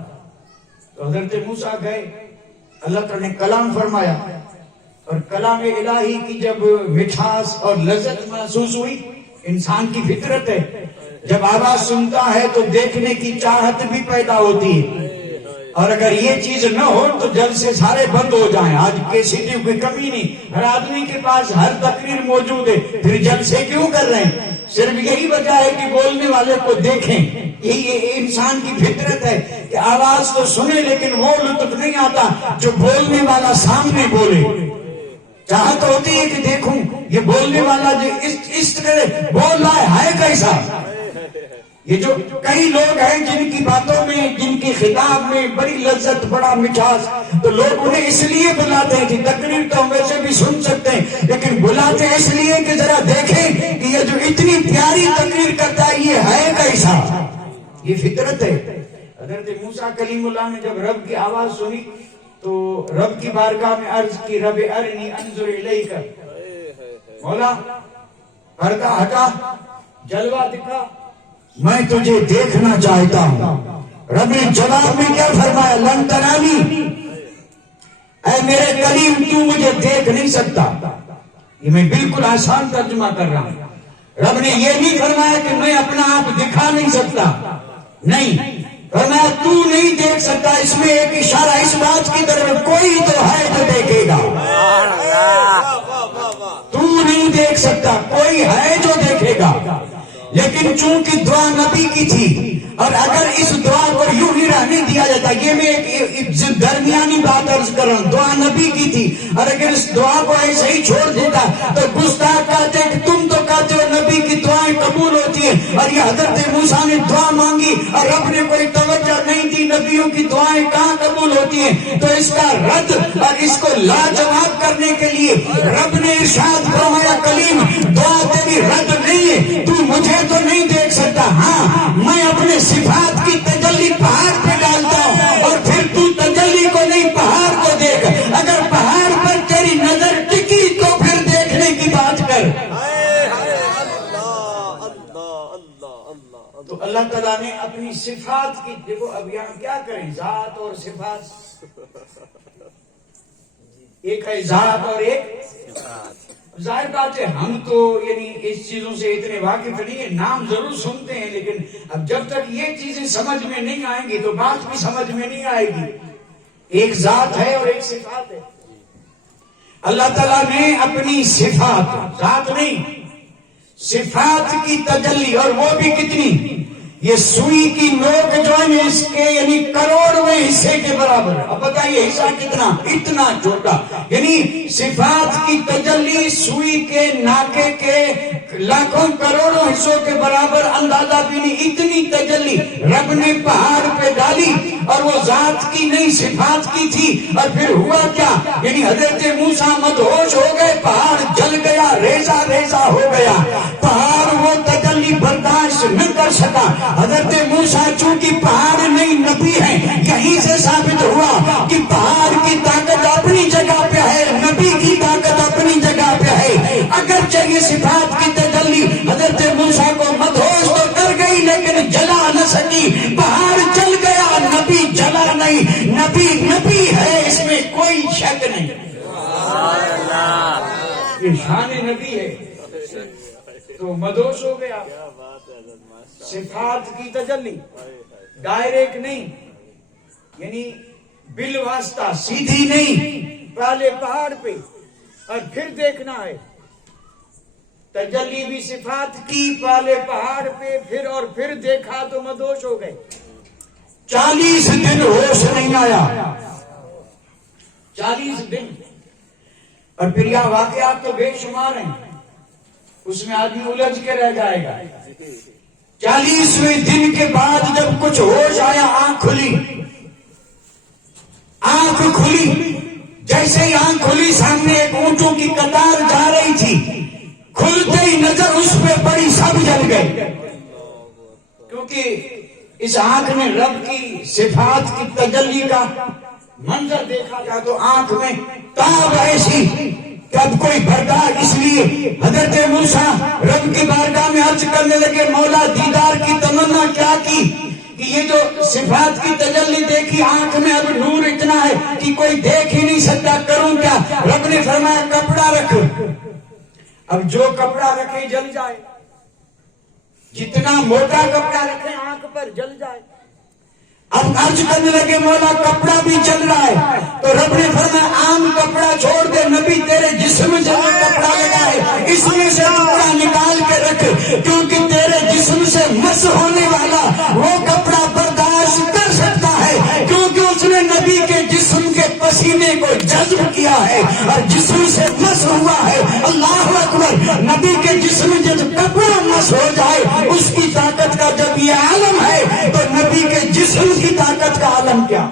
تو حضرت موسیٰ گئے, اللہ تعالیٰ نے کلام فرمایا, اور کلام الہی کی جب مٹھاس اور لذت محسوس ہوئی, انسان کی فطرت ہے, جب آواز سنتا ہے تو دیکھنے کی چاہت بھی پیدا ہوتی ہے. اور اگر یہ چیز نہ ہو تو جلسے سارے بند ہو جائیں. آج کیسٹی کوئی کمی نہیں, ہر آدمی کے پاس ہر تقریر موجود ہے, پھر جلسے کیوں کر رہے ہیں؟ صرف یہی وجہ ہے کہ بولنے والے کو دیکھیں. یہ انسان کی فطرت ہے کہ آواز تو سنے لیکن وہ لطف نہیں آتا جو بولنے والا سامنے بولے. چاہت ہوتی ہے کہ دیکھوں یہ بولنے والا جو اس طرح بول رہا ہے کیسا. یہ جو کئی لوگ ہیں جن کی باتوں میں, جن کی خطاب میں بڑی لذت, بڑا مٹھاس, تو لوگ انہیں اس لیے بلاتے ہیں کہ تقریر تو ہم ویسے بھی سن سکتے ہیں, لیکن بلاتے ہیں اس لیے کہ ذرا دیکھیں کہ یہ جو اتنی پیاری تقریر کرتا ہے یہ ہے کیسا. یہ فطرت ہے. حضرت موسیٰ کلیم اللہ نے جب رب کی آواز سنی تو رب کی بارگاہ میں عرض کی, رب ارنی انظر الیک, مولا پردہ ہٹا, جلوہ دکھا, میں تجھے دیکھنا چاہتا ہوں. رب نے جواب میں کیا فرمایا؟ لن ترانی, اے میرے کریم تو مجھے دیکھ نہیں سکتا. یہ میں بالکل آسان ترجمہ کر رہا ہوں. رب نے یہ نہیں فرمایا کہ میں اپنا آپ دکھا نہیں سکتا, نہیں, فرمایا تو نہیں دیکھ سکتا. اس میں ایک اشارہ اس بات کی طرف کوئی تو ہے جو دیکھے گا. تو نہیں دیکھ سکتا, کوئی ہے جو دیکھے گا. لیکن چونکہ دعا نبی کی تھی، اور اگر اس دعا کو یوں ہی رہنے دیا جاتا، یہ میں ایک درمیانی بات عرض کر رہا ہوں، دعا نبی کی تھی، اور اگر اس دعا کو ایسے ہی چھوڑ دیتا تو گستاخ کہتے کہ تم تو کہتے ہو نبی کی دعائیں قبول ہوتی ہیں، اور یہ حضرت موسیٰ نے دعا مانگی اور رب نے کوئی توجہ نہیں دی، نبیوں کی دعائیں کہاں قبول ہوتی ہیں؟ تو اس کا رد اور اس کو لاجواب کرنے کے لیے رب نے ارشاد فرمایا کلیم دعا تیری رد نہیں ہے، تو مجھے تو نہیں دیکھ سکتا، ہاں میں اپنے صفات کی تجلی پہاڑ پہ ڈالتا ہوں، اور پھر تو تجلی کو نہیں پہاڑ کو دیکھ، اگر پہاڑ پر تیری نظر ٹکی تو پھر دیکھنے کی بات کر۔ تو اللہ تعالیٰ نے اپنی صفات کی، دیکھو اب یہاں کیا کریں، ذات اور صفات، ایک ہے ذات اور ایک ظاہر بات ہے ہم تو یعنی اس چیزوں سے اتنے واقف نہیں ہیں، نام ضرور سنتے ہیں، لیکن اب جب تک یہ چیزیں سمجھ میں نہیں آئیں گی تو بات بھی سمجھ میں نہیں آئے گی۔ ایک ذات ہے اور ایک صفات ہے۔ اللہ تعالیٰ نے اپنی صفات، ذات نہیں، صفات کی تجلی، اور وہ بھی کتنی، یہ سوئی کی نوک جو ہے اس کے یعنی کروڑویں حصے کے برابر ہے۔ اب بتائیے حصہ کتنا، اتنا چھوٹا، یعنی صفات کی تجلی سوئی کے ناکے کے لاکھوں کروڑوں حصوں کے برابر اندازہ بھی نہیں، اتنی تجلی رب نے پہاڑ پہ ڈالی، اور وہ ذات کی نہیں صفات کی تھی۔ اور پھر ہوا کیا، یعنی حضرت موسیٰ مدہوش ہو گئے، پہاڑ جل گیا، ریزہ ریزہ ہو گیا، پہاڑ وہ تجلی برداشت نہ کر سکا۔ حضرت موسیٰ چونکہ پہاڑ نہیں نبی ہے، یہیں سے ثابت ہوا کہ پہاڑ کی طاقت اپنی جگہ پہ ہے، نبی کی طاقت اپنی جگہ پہ ہے۔ اگرچہ یہ صفات کی تجلی حضرت موسیٰ کو مدہوش تو کر گئی لیکن جلا نہ سکی، پہاڑ جل گیا، نبی جلا نہیں، نبی نبی ہے، اس میں کوئی شک نہیں، یہ شان نبی ہے۔ تو مدہوش ہو گیا، صفات کی تجلی ڈائریکٹ نہیں، یعنی بالواسطہ سیدھی نہیں، پہلے پہاڑ پہ اور پھر دیکھنا ہے، تجلی بھی صفات کی، پہلے پہاڑ پہ پھر دیکھا تو مدہوش ہو گئے۔ 40 دن ہوش نہیں آیا، 40 دن، اور پھر یہ واقعات تو بے شمار ہیں، اس میں آدمی الجھ کے رہ جائے گا۔ 40ویں دن کے بعد جب کچھ ہوش آیا، آنکھ کھلی، جیسے ہی آنکھ کھلی سامنے ایک اونٹوں کی قطار جا رہی تھی، کھلتے ہی نظر اس پہ پڑی، سب جل گئے، کیونکہ اس آنکھ نے رب کی صفات کی تجلی کا منظر دیکھا تھا، تو آنکھ میں تاب ایسی کہ اب کوئی برداشت، اس لیے حضرت موسیٰ رب کی بارگاہ میں عرض کرنے لگے، مولا دیدار کی تمنا کیا کی کہ یہ جو صفات کی تجلی دیکھی، آنکھ میں اب نور اتنا ہے کہ کوئی دیکھ ہی نہیں سکتا، کروں کیا؟ رب نے فرمایا کپڑا رکھ، اب جو کپڑا رکھے جل جائے، جتنا موٹا کپڑا رکھے آنکھ پر جل جائے۔ اب عرض کرنے لگے مولا کپڑا بھی چل رہا ہے، تو رب نے فرمایا عام کپڑا چھوڑ دے، نبی تیرے جسم سے جو کپڑا لگا ہے اس میں سے کپڑا نکال کے رکھ، کیونکہ تیرے جسم سے مس ہونے والا وہ کپڑا برداشت کر سکتا ہے، کیونکہ اس نے نبی کے جسم کے پسینے کو جذب کیا ہے اور جسم سے مس ہوا ہے۔ اللہ اکبر، نبی کے جسم میں جب کپڑا مس ہو جائے اس کی طاقت کا جب یہ عالم ہے تو نبی کے جسم کی طاقت کا عالم کیا؟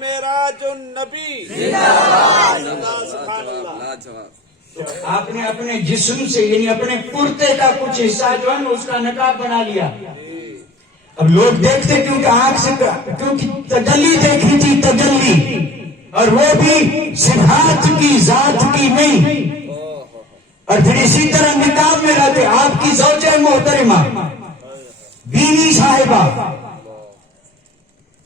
میرا جو نبی، آپ نے اپنے جسم سے یعنی اپنے کرتے کا کچھ حصہ جو ہے اس کا نقاب بنا لیا۔ اب لوگ دیکھتے کیونکہ آنکھ سے، کیونکہ تجلی دیکھی تھی، تجلی، اور وہ بھی صفات کی، ذات کی نہیں۔ اور پھر اسی طرح نقاب میں رہتے، آپ کی زوجہ محترمہ، بیوی صاحبہ،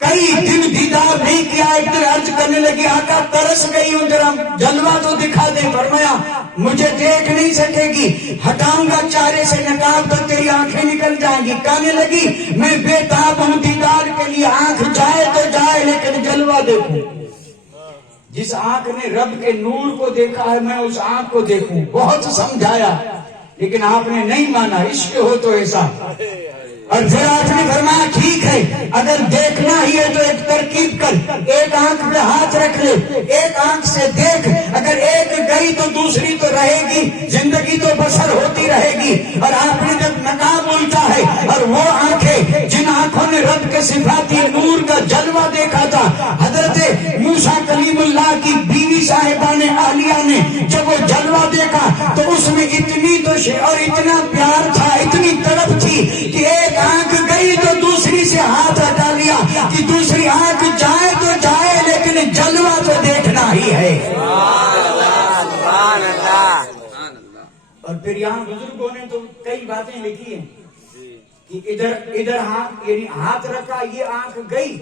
کئی دن دیدار نہیں کیا، ایک دن عرض کرنے لگی آقا ترس گئی ہوں، ذرا جلوہ تو دکھا دے۔ فرمایا مجھے دیکھ نہیں سکے گی، ہٹاؤں گا چہرے سے نقاب تو تیری آنکھیں نکل جائیں گی۔ کہنے لگی میں بے تاب ہوں دیدار کے لیے، آنکھ جائے تو جائے لیکن جلوہ دیکھوں۔ جس آنکھ نے رب کے نور کو دیکھا ہے میں اس آنکھ کو دیکھوں. بہت سمجھایا لیکن آپ نے نہیں مانا. عشق ہو تو ایسا. اور پھر آپ نے فرمایا ٹھیک ہے اگر دیکھنا ہی ہے تو ایک ترکیب کر, ایک آنکھ پہ ہاتھ رکھ لے, ایک آنکھ سے دیکھ, اگر ایک گئی تو دوسری تو رہے گی, زندگی تو بسر ہوتی رہے گی. اور آپ نے جب نقاب الٹا ہے اور وہ آنکھیں جن آنکھوں نے رب کے صفاتی نور کا جلوہ دیکھا تھا, حضرت موسیٰ کلیم اللہ کی بیوی صاحبان اہلیہ نے جب وہ جلوہ دیکھا تو اس میں اتنی اور اتنا پیار تھا, اتنی طرف تھی کہ ایک آنکھ گئی تو دوسری سے ہاتھ ہٹا لیا کہ دوسری آنکھ جائے تو جائے لیکن جلوہ تو دیکھنا ہی ہے. اور پھر یہاں بزرگوں نے تو کئی باتیں لکھی ہیں کہ ادھر ہاتھ یعنی ہاتھ رکھا یہ آنکھ گئی,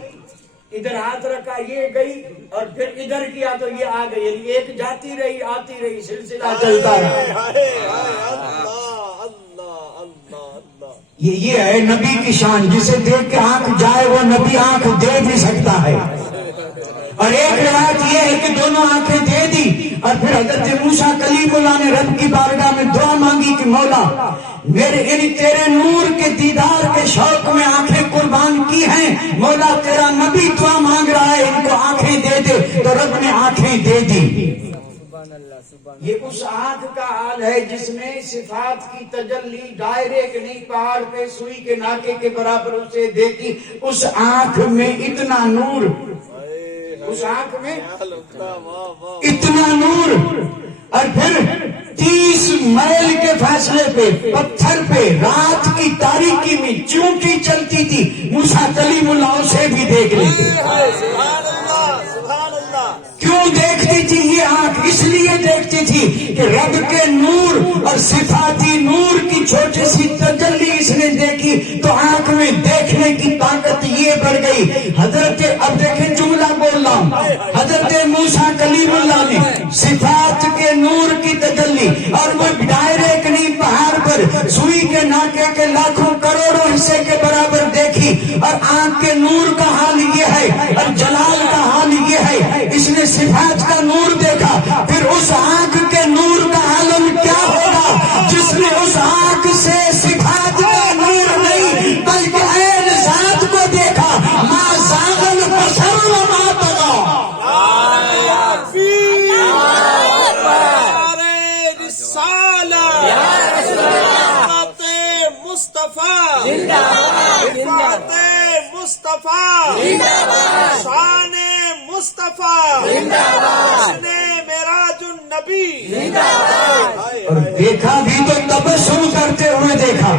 ادھر ہاتھ رکھا یہ گئی, اور پھر ادھر کیا تو یہ آ گئی, یعنی ایک جاتی رہی آتی رہی سلسلہ چلتا رہا. یہ ہے نبی کی شان, جسے دیکھ کے آنکھ جائے وہ نبی آنکھ دے بھی سکتا ہے. اور ایک روایت یہ ہے کہ دونوں آنکھیں دے دی اور پھر حضرت موسیٰ کلیم اللہ نے رب کی بارگاہ میں دعا مانگی کہ مولا میرے یعنی تیرے نور کے دیدار کے شوق میں آنکھیں قربان کی ہیں, مولا تیرا نبی دعا مانگ رہا ہے ان کو آنکھیں دے دے, تو رب نے آنکھیں دے دی. یہ اس آنکھ کا حال ہے جس میں صفات کی تجلی ڈائریکٹ نہیں, پہاڑ پہ سوئی کے ناکے کے برابر اسے دیکھی. اس آنکھ میں اتنا نور, اس آنکھ میں اتنا نور. اور پھر 30 میل کے فاصلے پہ پتھر پہ رات کی تاریکی میں چونٹی چلتی تھی, موسیٰ کلیم اللہ سے بھی دیکھ لیتے. کیوں دیکھتی تھی یہ آنکھ؟ اس لیے دیکھتی تھی کہ رب کے نور اور صفاتی نور کی چھوٹی سی تجلی اس نے دیکھی تو آنکھ میں دیکھنے کی طاقت یہ بڑھ گئی. حضرت اب دیکھیں جملہ بول رہا ہوں, حضرت موسیٰ کلیم اللہ نے صفات کے نور کی تجلی اور وہ ڈائریکٹ نہیں پہاڑ پر سوئی کے ناکے کے لاکھوں کروڑوں حصے کے برابر دیکھی. اور آنکھ کے نور کا حال یہ ہے اور جلال کا حال یہ ہے, اس نے صفات کا نور دیکھا. پھر اس آنکھ کے نور کا عالم کیا ہوگا جس نے اس آنکھ سے صفات کا نور نہیں بلکہ عین ذات کو دیکھا. ما زاغ البصر وما طغى. مصطفیٰ شان مصطفیٰ معراج النبی. اور دیکھا بھی تو تبسم کرتے ہوئے دیکھا,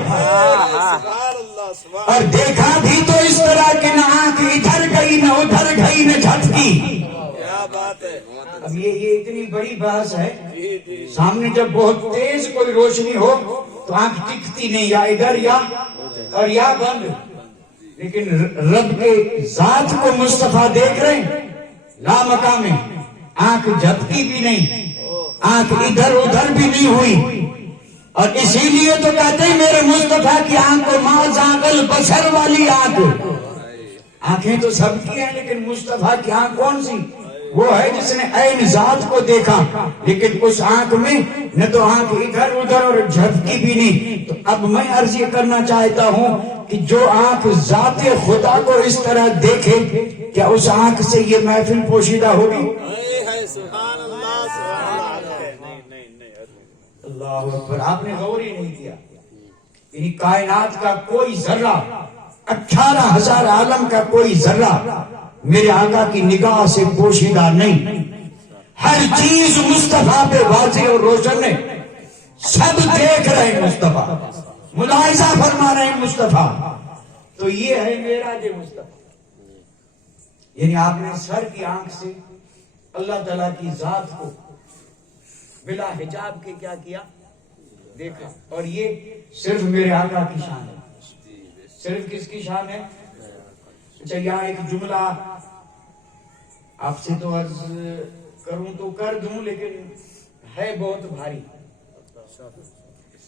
اور دیکھا بھی تو اس طرح کہ نہ آنکھ ادھر گئی نہ ادھر گئی نہ جھٹکی. کیا بات ہے. اب یہ اتنی بڑی بات ہے, سامنے جب بہت تیز کوئی روشنی ہو تو آنکھ ٹکتی نہیں, یا ادھر یا بند. لیکن رب کے ذات کو مصطفیٰ دیکھ رہے ہیں لا مقام میں, آنکھ جھپکی بھی نہیں, آنکھ ادھر ادھر بھی نہیں ہوئی. اور اسی لیے تو کہتے ہیں میرے مصطفیٰ کی آنکھ کو ما زاغ البصر والی آنکھ. آنکھیں تو سب کی ہیں لیکن مصطفیٰ کی آنکھ کون سی؟ وہ ہے جس نے عین ذات کو دیکھا. لیکن اس آنکھ میں نہ تو آنکھ ادھر ادھر اور جھپکی بھی نہیں. تو اب میں عرض یہ کرنا چاہتا ہوں کہ جو آنکھ ذات خدا کو اس طرح دیکھے, کیا اس آنکھ سے یہ محفل پوشیدہ ہوگی؟ اللہ اکبر. آپ نے غور ہی نہیں کیا, یعنی کائنات کا کوئی ذرہ, 18,000 عالم کا کوئی ذرہ میرے آقا کی نگاہ سے پوشیدہ نہیں. ہر چیز مصطفیٰ پہ واضح اور روشن ہے, سب دیکھ رہے ہیں مصطفیٰ, ملاحظہ فرما رہے ہیں مصطفیٰ. تو یہ ہے معراج مصطفیٰ, یعنی آپ نے سر کی آنکھ سے اللہ تعالیٰ کی ذات کو بلا حجاب کے کیا کیا, دیکھا. اور یہ صرف میرے آقا کی شان ہے. صرف کس کی شان ہے؟ اچھا یہاں ایک جملہ آپ سے تو عرض کروں تو کر دوں, لیکن ہے بہت بھاری,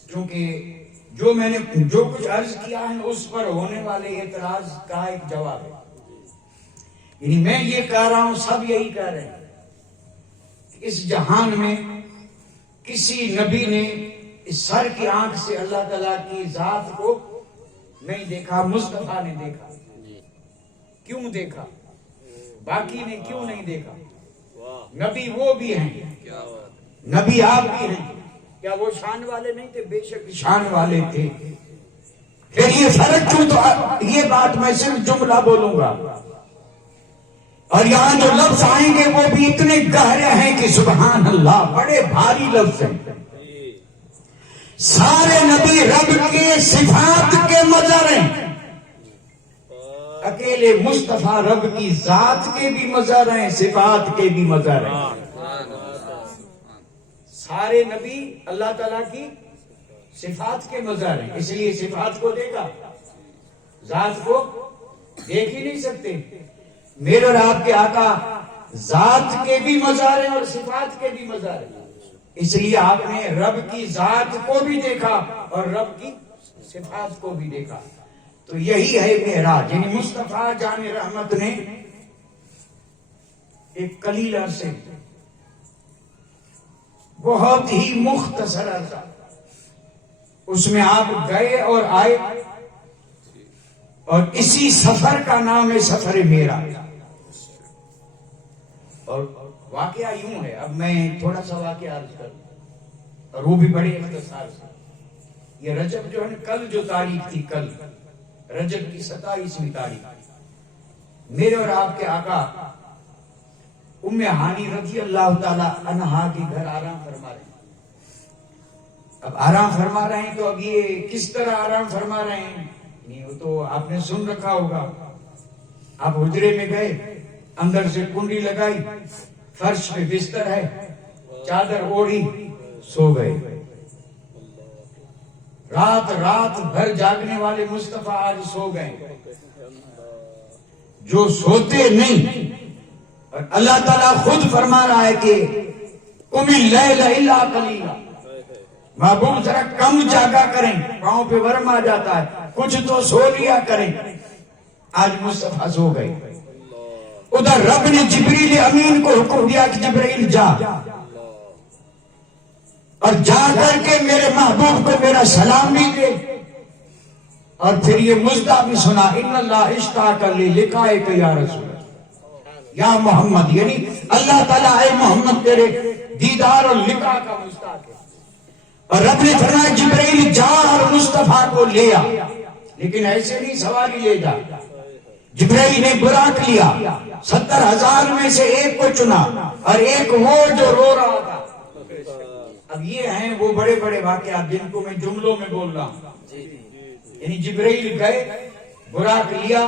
کیونکہ جو میں نے جو کچھ عرض کیا ہے اس پر ہونے والے اعتراض کا ایک جواب ہے. یعنی میں یہ کہہ رہا ہوں, سب یہی کہہ رہے ہیں, اس جہان میں کسی نبی نے اس سر کی آنکھ سے اللہ تعالیٰ کی ذات کو نہیں دیکھا، مصطفیٰ نے دیکھا۔ کیوں دیکھا؟ باقی نے کیوں نہیں دیکھا؟ نبی وہ بھی ہیں، نبی آپ بھی ہیں، کیا وہ شان والے نہیں تھے؟ بے شک شان والے تھے۔ پھر یہ فرق کیوں؟ تو یہ بات میں صرف جملہ بولوں گا، اور یہاں جو لفظ آئیں گے وہ بھی اتنے گہرے ہیں کہ سبحان اللہ، بڑے بھاری لفظ ہیں۔ سارے نبی رب کے صفات کے مظہر ہیں، اکیلے مصطفیٰ رب کی ذات کے بھی مظہر ہیں، صفات کے بھی مظہر ہیں۔ سارے نبی اللہ تعالیٰ کی صفات کے مظہر ہیں، اس لیے صفات کو دیکھا، ذات کو دیکھ ہی نہیں سکتے۔ میرے اور آپ کے آقا ذات کے بھی مظہر ہیں اور صفات کے بھی مظہر ہیں، اس لیے آپ نے رب کی ذات کو بھی دیکھا اور رب کی صفات کو بھی دیکھا۔ تو یہی ہے معراج، یعنی مصطفیٰ جان رحمت نے ایک قلیل عرصے، بہت ہی مختصر عرصہ، اس میں آپ گئے اور آئے، اور اسی سفر کا نام ہے سفر معراج۔ اور واقعہ یوں ہے، اب میں تھوڑا سا واقعہ عرض کروں، اور وہ بھی بڑے اختصار سے۔ یہ رجب جو ہے نا، کل جو تاریخ تھی، کل رجب کی 27ویں تاریخ، میرے اور آپ کے آقا ام ہانی رضی اللہ تعالی عنہا کے گھر آرام فرما رہے ہیں۔ اب آرام فرما رہے ہیں تو اب یہ کس طرح آرام فرما رہے ہیں؟ نہیں، وہ تو آپ نے سن رکھا ہوگا۔ آپ حجرے میں گئے، اندر سے کنڈی لگائی، فرش پہ بستر ہے، چادر اوڑھی، سو گئے۔ رات بھر جاگنے والے مصطفیٰ آج سو گئے، جو سوتے نہیں۔ اور اللہ تعالیٰ خود فرما رہا ہے کہ قم اللیل الا قلیلا، محبوب ذرا کم جاگا کریں، پاؤں پہ ورم آ جاتا ہے، کچھ تو سو لیا کریں۔ آج مصطفیٰ سو گئے۔ ادھر رب نے جبریل امین کو حکم دیا کہ جبریل جا، اور جا کر کے میرے محبوب کو میرا سلام بھی دے، اور پھر یہ مژدہ بھی سنا، ان اللہ اشتاق للقائک یا رسول یا محمد، یعنی اللہ تعالیٰ اے محمد تیرے دیدار اور لقاء کا مشتاق ہے۔ اور رب نے فرمایا جبریل جا اور مصطفیٰ کو لے آ، لیکن ایسے نہیں سواری لے جا۔ جبریل نے براق لیا، 70,000 میں سے ایک کو چنا، اور ایک وہ جو رو رہا تھا۔ اب یہ ہیں وہ بڑے بڑے واقعات جن کو میں جملوں میں بول رہا ہوں۔ یعنی جبریل گئے، براق لیا،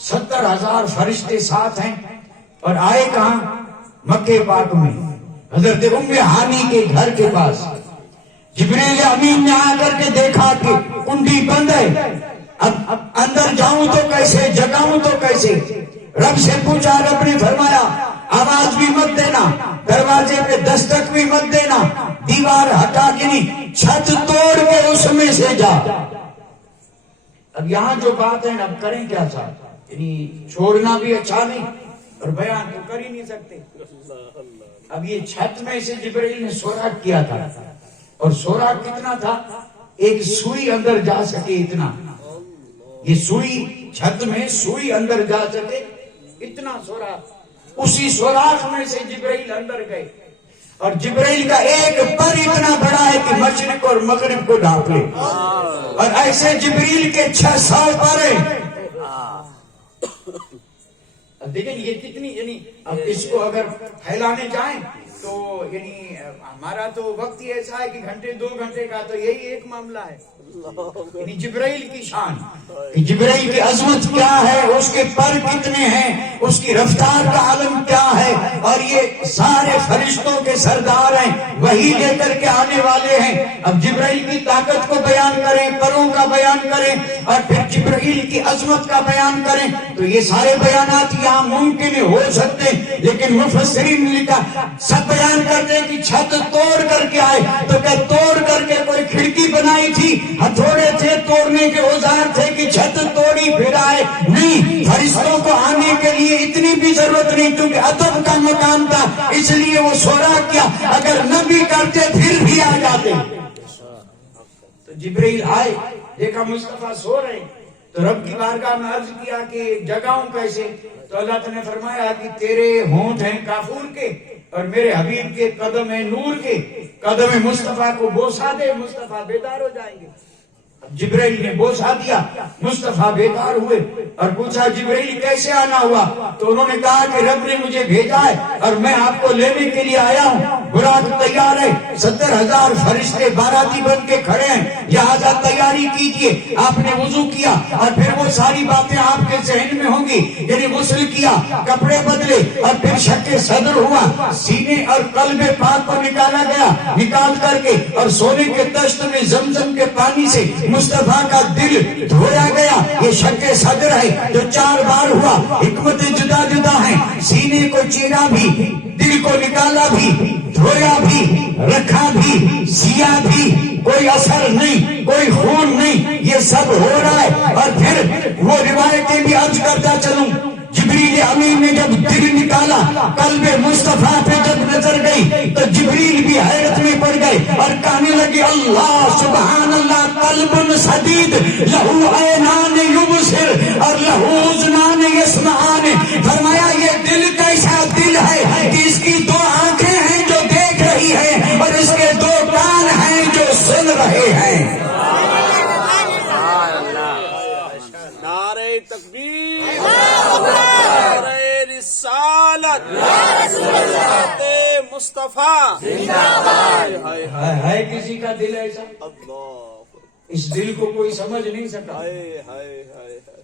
70,000 فرشتے ساتھ ہیں، اور آئے کہاں؟ مکہ پاک میں، حضرت ام ہانی کے گھر کے پاس۔ جبریل امین نے آ کر کے دیکھا کہ کنڈی بند ہے، اب اندر جاؤں تو کیسے، جگاؤں تو کیسے؟ رب سے پوچھا، رب نے فرمایا آواز بھی مت دینا، دروازے پہ دستک بھی مت دینا، دیوار ہٹا کے نہیں، چھت توڑ کے اس میں سے جا۔ اب یہاں جو بات ہے اب کریں کیا صاحب، یعنی چھوڑنا بھی اچھا نہیں اور بیان تو کر ہی نہیں سکتے۔ اب یہ چھت میں سے جبریل نے سوراخ کیا تھا، اور سوراخ کتنا تھا؟ ایک سوئی اندر جا سکے اتنا، یہ سوئی چھت میں سوئی اندر جا سکے اتنا سوراخ۔ اسی سوراخ میں سے جبریل اندر گئے، اور جبریل کا ایک پر اتنا بڑا ہے کہ مشرق اور مغرب کو ڈھانپ لے، اور ایسے جبریل کے 600 پر ہیں۔ اب دیکھیں یہ کتنی، یعنی اب اس کو اگر پھیلانے جائیں تو یعنی ہمارا تو وقت ہی ایسا ہے کہ گھنٹے 2 گھنٹے کا تو یہی ایک معاملہ ہے۔ یعنی جبرائیل کی شان، جبرائیل کی عظمت کیا ہے، اس کے پر کتنے ہیں، اس کی رفتار کا عالم کیا ہے، اور یہ سارے فرشتوں کے سردار ہیں، وہی لے کر کے آنے والے ہیں۔ اب جبرائیل کی طاقت کو بیان کریں، پروں کا بیان کریں، اور پھر جبرائیل کی عظمت کا بیان کریں، تو یہ سارے بیانات یہاں ممکن ہو سکتے، لیکن مفسرین نے لکھا سب بیان کرتے کہ چھت توڑ کر کے آئے، تو کیا توڑ کر کے کوئی کھڑکی بنائی تھی؟ ہتھوڑے تھے، توڑنے کے اوزار تھے کہ چھت توڑی پھر آئے؟ نہیں، فرشتوں کو آنے کے لیے اتنی بھی ضرورت نہیں، کیونکہ ادب کا مقام تھا، اس لیے وہ سوراخ کیا، اگر نہ بھی کرتے پھر بھی آ جاتے۔ تو جبرائیل آئے، دیکھا مصطفیٰ سو رہے، تو رب کی بارگاہ میں عرض کیا کہ جگاؤں کیسے؟ تو اللہ تعالیٰ نے فرمایا کہ تیرے ہونٹ ہیں کافور کے اور میرے حبیب کے قدم ہیں نور کے، قدم مصطفیٰ کو بوسا دے، مصطفیٰ بیدار ہو جائیں گے۔ جبرائیل نے بوسا دیا، مصطفیٰ بیدار ہوئے اور پوچھا جبرائیل کیسے آنا ہوا؟ تو انہوں نے کہا کہ رب نے مجھے بھیجا ہے اور میں آپ کو لینے کے لیے آیا ہوں، براق تیار ہے، 70,000 فرشتے باراتی بن کے کھڑے ہیں، لہذا تیاری کیجئے۔ آپ نے وضو کیا اور پھر وہ ساری باتیں آپ کے ذہن میں ہوں گی، یعنی غسل کیا، کپڑے بدلے اور پھر شک صدر ہوا، سینے اور قلب پاک کو نکالا گیا، نکال کر کے اور سونے کے دشت میں زمزم کے پانی سے مصطفیٰ کا دل دھویا گیا۔ یہ شک صدر ہے جو 4 بار ہوا، حکمتیں جدا جدا ہیں، سینے کو چیرا بھی، دل کو نکالا بھی، دھویا بھی، رکھا بھی، سیا بھی، کوئی اثر نہیں، کوئی خون نہیں، یہ سب ہو رہا ہے۔ اور پھر وہ روایتیں بھی عرض کرتا چلوں، جبریل امین نے جب دل نکالا، قلب مصطفیٰ پہ جب نظر گئی تو جبریل بھی حیرت میں پڑ گئے اور کہنے لگے اللہ سبحان اللہ، قلب سدید لہو عینان یبصر اور لہو اذنان یسمعان۔ فرمایا یہ دل کیسا دل ہے کہ اس کی 2 آنکھیں ہیں جو دیکھ رہی ہیں اور اس کے 2 کان ہیں جو سن رہے ہیں۔ نعرہ تکبیر، نعرہ رسالت، رسالت مصطفیٰ ہے کسی کا دل ایسا؟ اللہ، اس دل کو کوئی سمجھ نہیں سکا،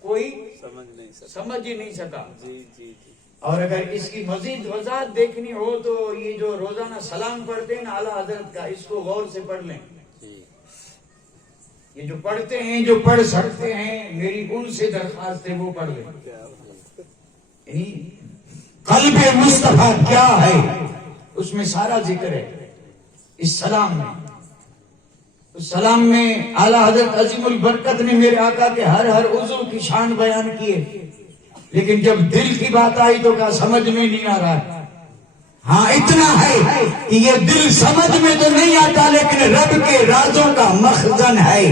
کوئی سمجھ ہی نہیں سکا۔ جی جی جی۔ اور اگر اس کی مزید وضاحت دیکھنی ہو تو یہ جو روزانہ سلام پڑھتے ہیں نا اعلیٰ حضرت کا، اس کو غور سے پڑھ لیں۔ یہ جو پڑھتے ہیں، جو پڑھ سکتے ہیں، میری ان سے درخواست ہے وہ پڑھ لیں۔ قلب مصطفیٰ کیا ہے اس میں سارا ذکر ہے۔ اس سلام میں، اس سلام میں اعلیٰ حضرت عظیم البرکت نے میرے آقا کے ہر عضو کی شان بیان کی ہے، لیکن جب دل کی بات آئی تو کیا سمجھ میں نہیں آ رہا ہے۔ ہاں اتنا ہے کہ یہ دل سمجھ میں تو نہیں آتا، لیکن رب کے رازوں کا مخزن ہے،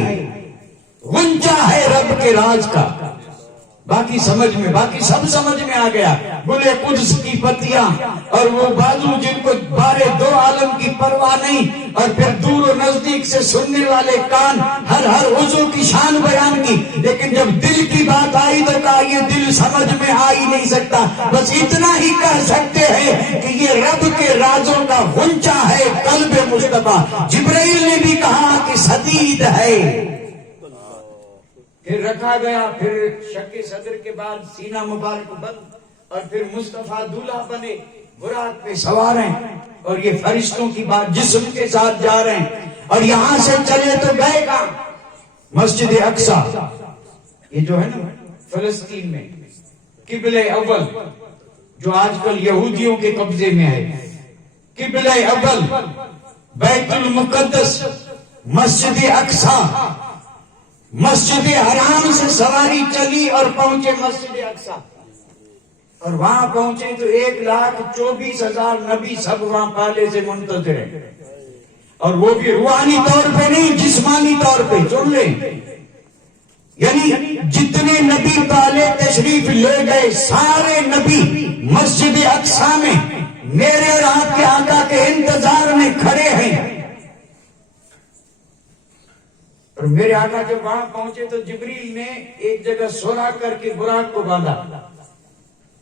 غنچہ ہے رب کے راز کا۔ باقی سمجھ میں، باقی سب سمجھ میں آ گیا، گلے قدس کی پتیاں اور وہ بازو جن کو بارے 2 عالم کی پرواہ نہیں، اور پھر دور و نزدیک سے سننے والے کان، ہر عضو کی شان بیان کی، لیکن جب دل کی بات آئی تو کہا یہ دل سمجھ میں آ ہی نہیں سکتا۔ بس اتنا ہی کہہ سکتے ہیں کہ یہ رب کے رازوں کا غنچہ ہے قلب مصطفیٰ۔ جبرائیل نے بھی کہا کہ سدید ہے۔ پھر رکھا گیا، پھر شک صدر کے بعد سینہ مبارک بند، اور پھر مصطفیٰ دولہا بنے، براق پہ سوار ہیں، اور یہ فرشتوں کی بات جسم کے ساتھ جا رہے ہیں۔ اور یہاں سے چلے تو گئے کہاں؟ مسجد اقصی، یہ جو ہے نا فلسطین میں قبلہ اول، جو آج کل یہودیوں کے قبضے میں ہے، قبلہ اول بیت المقدس، مسجد اقصی، مسجد حرام سے سواری چلی اور پہنچے مسجد اقصی، اور وہاں پہنچے تو 1,24,000 نبی سب وہاں پہلے سے منتظر ہیں، اور وہ بھی روحانی طور پہ نہیں، جسمانی طور پہ۔ سن لیں، یعنی جتنے نبی پہلے تشریف لے گئے سارے نبی مسجد اقصی میں میرے اور آپ کے آقا کے انتظار میں کھڑے ہیں۔ اور میرے آقا جب وہاں پہنچے تو جبریل نے ایک جگہ سورا کر کے براق کو باندھا،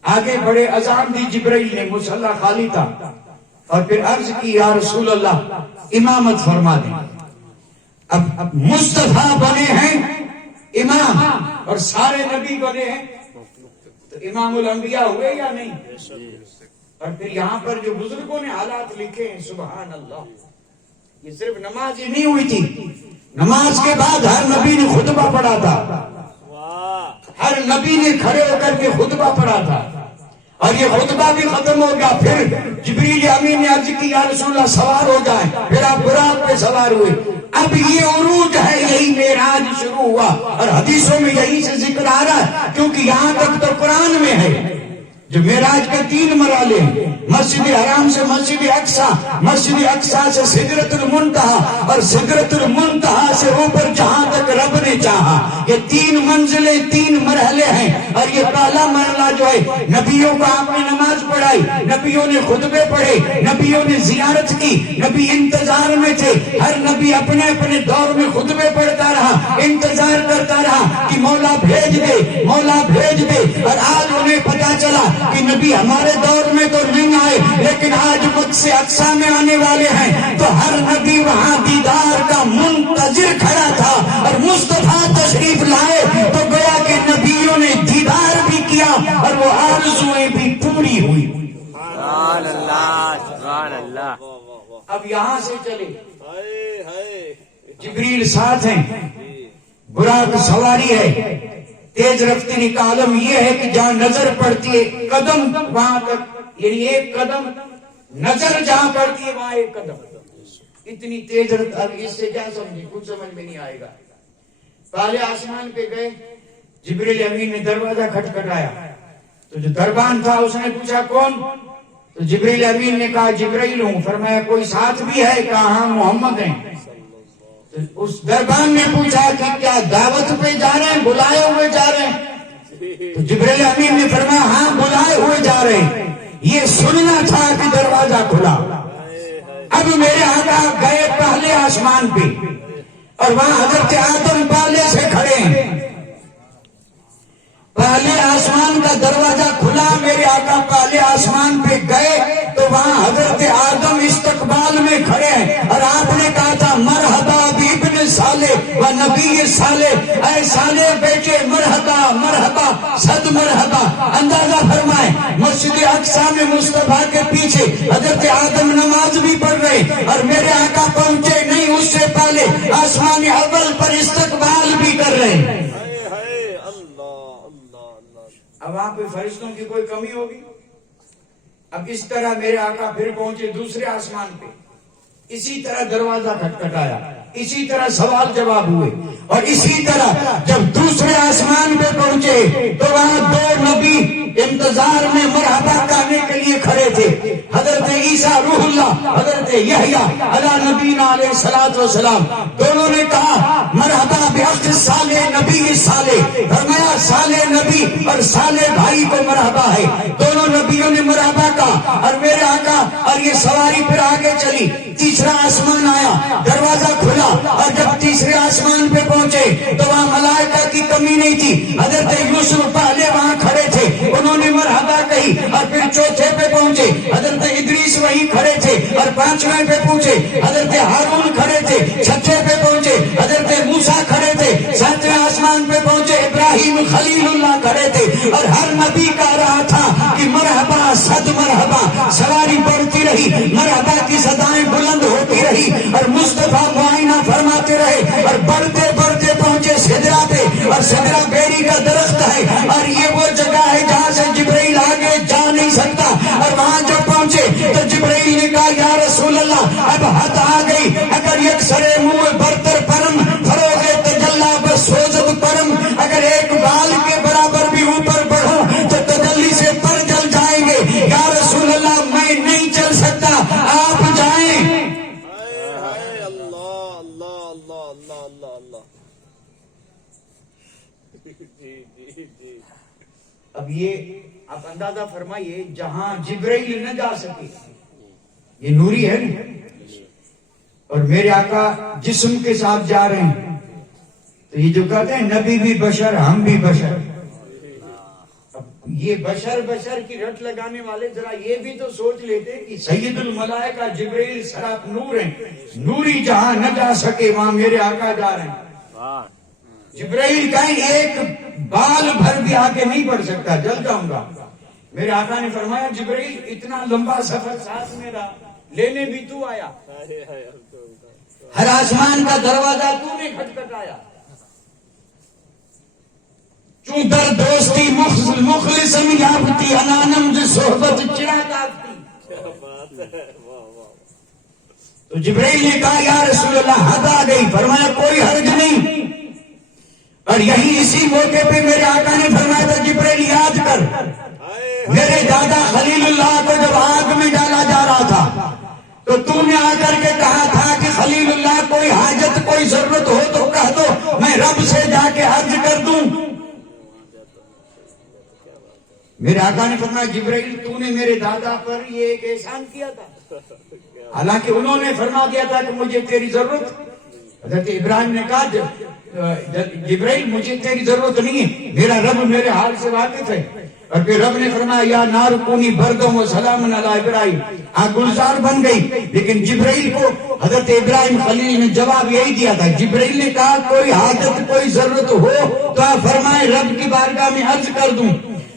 آگے بڑے اذان دی جبریل نے، مصلی خالی تھا، اور پھر عرض کی یا رسول اللہ امامت فرما دیں۔ اب مصطفیٰ بنے ہیں امام اور سارے نبی بنے ہیں تو امام الانبیاء ہوئے یا نہیں؟ اور پھر یہاں پر جو بزرگوں نے حالات لکھے ہیں، سبحان اللہ، یہ صرف نماز ہی نہیں ہوئی تھی، نماز کے بعد ہر نبی نے خطبہ پڑھا تھا، ہر نبی نے کھڑے ہو کر کے خطبہ پڑھا تھا، اور یہ خطبہ بھی ختم ہو گیا۔ پھر جبریل امین نے عرض کی یا رسول اللہ سوار ہو جائیں، پھر آپ براق پہ سوار ہوئے، اب یہ عروج ہے، یہی معراج شروع ہوا، اور حدیثوں میں یہی سے ذکر آ رہا ہے، کیونکہ یہاں تک تو قرآن میں ہے جو معراج کے 3 مرحلے ہیں، مسجد حرام سے مسجد اقصی، مسجد اقصی سے سدرۃ المنتہا، اور سدرۃ المنتہا سے اوپر جہاں تک رب نے چاہا۔ یہ 3 منزلیں، 3 مرحلے ہیں، اور یہ پہلا مرحلہ جو ہے، نبیوں کا آپ نے نماز پڑھائی، نبیوں نے خطبے پڑھے، نبیوں نے زیارت کی، نبی انتظار میں تھے، ہر نبی اپنے اپنے دور میں خطبے پڑھتا رہا، انتظار کرتا رہا کہ مولا بھیج دے، مولا بھیج دے، اور آج انہیں پتا چلا کہ نبی ہمارے دور میں تو نہیں آئے، لیکن آج مجھ سے اقصی میں آنے والے ہیں، تو ہر نبی وہاں دیدار کا منتظر کھڑا تھا، اور مصطفیٰ تشریف لائے تو گویا کہ نبیوں نے دیدار بھی کیا اور وہ آرزویں بھی پوری ہوئی۔ سبحان اللہ، سبحان اللہ۔ اب یہاں سے چلے، ہائے ہائے جبریل ساتھ ہیں، براق سواری ہے، تیز رفتاری کا عالم یہ ہے کہ جہاں نظر پڑتی ہے قدم وہاں تک، یعنی ایک قدم نظر جہاں پڑتی ہے وہاں ایک قدم، اتنی تیز رفتار۔ اس سے کیا سمجھے؟ کچھ سمجھ میں نہیں آئے گا۔ پہلے آسمان پہ گئے، جبریل امین نے دروازہ کھٹکھٹایا، تو جو دربان تھا اس نے پوچھا کون؟ تو جبریل امین نے کہا جبرائیل ہوں۔ فرمایا کوئی ساتھ بھی ہے؟ کہا ہاں محمد ہیں۔ اس دربان نے پوچھا کہ کیا دعوت پہ جا رہے ہیں، بلائے ہوئے جا رہے ہیں؟ تو جبریل امین نے فرمایا ہاں بلائے ہوئے جا رہے ہیں۔ یہ سننا تھا کہ دروازہ کھلا۔ اب میرے آقا گئے پہلے آسمان پہ، اور وہاں حضرت آدم پہلے سے کھڑے ہیں۔ پہلے آسمان کا دروازہ کھلا، میرے آقا پہلے آسمان پہ گئے تو وہاں حضرت آدم استقبال میں کھڑے ہیں، اور آپ نے کہا تھا مرحبا بابن صالح و نبی صالح، اے صالح بیٹے مرحبا مرحبا صد مرحبا۔ اندازہ فرمائیں مسجد اقصی میں مصطفیٰ کے پیچھے حضرت آدم نماز بھی پڑھ رہے، اور میرے آقا پہنچے نہیں اس سے پہلے آسمان اول پر استقبال بھی کر رہے ہیں۔ اب وہاں کوئی فرشتوں کی کوئی کمی ہوگی؟ اب اس طرح میرے آقا پھر پہنچے دوسرے آسمان پہ، اسی طرح دروازہ کھٹکھٹایا، اسی طرح سوال جواب ہوئے، اور اسی طرح جب دوسرے آسمان پہ پہنچے تو وہاں 2 نبی انتظار میں مرحبا کہنے کے لیے کھڑے تھے، حضرت عیسیٰ روح اللہ، حضرت یحییٰ علیہ نبینا علیہ الصلوۃ والسلام۔ دونوں نے کہا مرحبا بأخ صالح نبی صالح، فرمایا صالح نبی اور صالح بھائی کو مرحبا ہے۔ دونوں نبیوں نے مرحبا کہا، اور میرے آقا اور یہ سواری پھر آگے چلی، تیسرا آسمان آیا، دروازہ کھلا، اور جب تیسرے آسمان پہ پہنچے تو وہاں ملائکہ کی کمی نہیں تھی۔ حضرت یوسف پہلے وہاں کھڑے تھے، انہوں نے مرحبا کہی، اور پھر چوتھے پہ پہنچے حضرت ادریس وہیں کھڑے تھے، اور 5ویں پہ پہنچے حضرت ہارون کھڑے تھے، 6 پہ پہنچے حضرت موسیٰ کھڑے تھے، 7ویں آسمان پہ پہنچے ابراہیم خلیل اللہ کھڑے تھے، اور ہر نبی کہہ رہا تھا کہ مرحبا صد مرحبا۔ سواری بڑھتی رہی، مرحبا کی صدائیں بلند ہوتی رہی، اور مصطفیٰ معائنہ فرماتے رہے، اور بڑھتے بڑھتے پہنچے سدرہ پہ، اور سدرہ بیری کا درخت ہے، اور یہ وہ جگہ ہے جہاں سے جبرائیل آگے جا نہیں سکتا، اور وہاں جب پہنچے تو جبرائیل نے کہا یا رسول اللہ اب حد آ گئی، اگر یک سرے منہ برتر پرم فروغ تجلا بس سوزد پرم، اگر ایک بال کے برابر بھی اوپر بڑھوں تو تجلی سے پر جل جائیں گے، یا رسول اللہ میں نہیں چل سکتا، آپ جائیں۔ اب یہ آپ اندازہ فرمائیے، جہاں جبرائیل نہ جا سکے، یہ نوری ہے نا، اور میرے آقا جسم کے ساتھ جا رہے ہیں، تو یہ جو کہتے ہیں نبی بھی بشر ہم بھی بشر، اب یہ بشر بشر کی رٹ لگانے والے ذرا یہ بھی تو سوچ لیتے کہ سید الملائکہ جبرائیل سراپ نور ہیں، نوری جہاں نہ جا سکے وہاں میرے آقا جا رہے ہیں۔ جبرائیل کہیں ایک بال بھر بھی آگے نہیں بڑھ سکتا، جل جاؤں گا۔ میرے آقا نے فرمایا جبرائیل اتنا لمبا سفر ساتھ میں رہا، لینے بھی تو آیا، ہر آسمان کا دروازہ تو نے کھٹکھٹایا، چون در دوستی مخلصم یافتی انانم جو صحبت چرا تافتی۔ تو جبرائیل نے کہا یا رسول اللہ حد آ گئی. فرمایا کوئی حرج نہیں. اور یہی اسی موقع پہ میرے آقا نے فرمایا تھا جبرائیل یاد کر میرے دادا خلیل اللہ کو جب آگ میں ڈالا جا رہا تھا تو تو نے آ کر کے کہا تھا کہ خلیل اللہ کوئی حاجت کوئی ضرورت ہو تو کہہ دو میں رب سے جا کے عرض کر دوں. میرے آقا نے فرمایا جبرائیل تو نے میرے دادا پر یہ ایک احسان کیا تھا. حالانکہ انہوں نے فرما دیا تھا کہ مجھے تیری ضرورت. حضرت ابراہیم نے کہا جبرائیل مجھے تیری ضرورت نہیں ہے, میرا رب میرے حال سے واقف ہے. اور پھر رب نے فرمایا یا نار کونی بردم و سلام علی ابراہیم. آگ گلزار بن گئی. لیکن جبرائیل کو حضرت ابراہیم خلیل نے جواب یہی دیا تھا. جبرائیل نے کہا کوئی حاجت کوئی ضرورت ہو تو آپ فرمائے رب کی بارگاہ میں عرض کر دوں.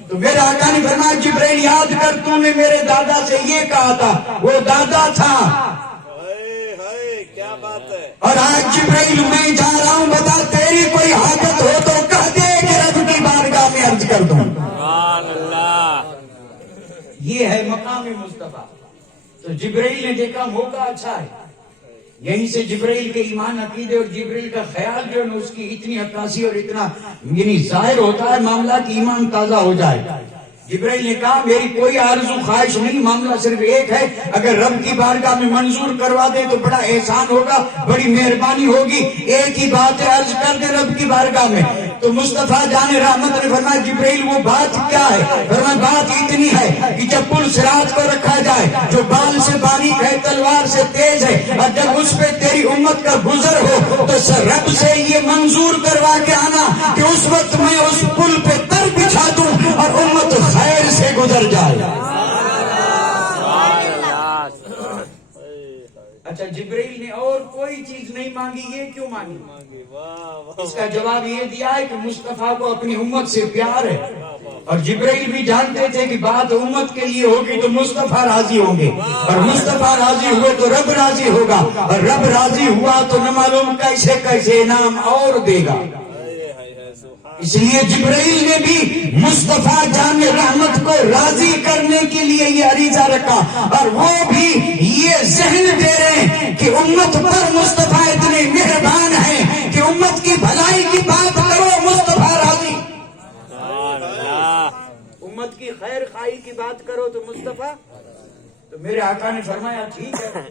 تو میرے آقا نے فرمایا جبرائیل یاد کر تو نے میرے دادا سے یہ کہا تھا, وہ دادا تھا. کیا بات ہے. اور آج جبرائیل میں جا رہا ہوں بتا تیری کوئی حاجت ہو تو کہہ دے کہ رب کی بارگاہ میں عرض کر دوں. یہ ہے مقام مصطفیٰ. تو جبرائیل نے دیکھا موقع اچھا ہے. یہیں سے جبرائیل کے ایمان عقیدے اور جبرائیل کا خیال جو ہے اس کی اتنی عکاسی اور اتنا یعنی ظاہر ہوتا ہے معاملہ کہ ایمان تازہ ہو جائے. جبرائیل نے کہا میری کوئی آرزو خواہش نہیں, معاملہ صرف ایک ہے, اگر رب کی بارگاہ میں منظور کروا دے تو بڑا احسان ہوگا, بڑی مہربانی ہوگی. ایک ہی بات ہے عرض کر دے رب کی بارگاہ میں. تو مصطفیٰ جان رحمت نے فرمایا جبرائیل وہ بات کیا ہے. فرمایا بات اتنی ہے کہ جب پل صراط کو رکھا جائے جو بال سے باریک ہے تلوار سے تیز ہے, اور جب اس پہ تیری امت کا گزر ہو تو رب سے یہ منظور کروا کے آنا کہ اس وقت میں اس پل پہ تر بچھا دوں اور امت خیر سے گزر جائے. اچھا جبرائیل نے اور کوئی چیز نہیں مانگی, یہ کیوں مانگی؟ اس کا جواب یہ دیا ہے کہ مصطفیٰ کو اپنی امت سے پیار ہے. اور جبرائیل بھی جانتے تھے کہ بات امت کے لیے ہوگی تو مصطفیٰ راضی ہوں گے, اور مصطفیٰ راضی ہوئے تو رب راضی ہوگا, اور رب راضی ہوا تو نہ معلوم کیسے کیسے انعام اور دے گا. اس لیے جبرائیل نے بھی مصطفیٰ جان رحمت کو راضی کرنے کے لیے یہ عریضہ رکھا, اور وہ بھی یہ ذہن دے رہے ہیں کہ امت پر مصطفیٰ اتنے مہربان ہیں کہ امت کی بھلائی کی بات کرو مصطفیٰ راضی, امت کی خیر خواہی کی بات کرو تو مصطفیٰ. تو میرے آقا نے فرمایا ٹھیک ہے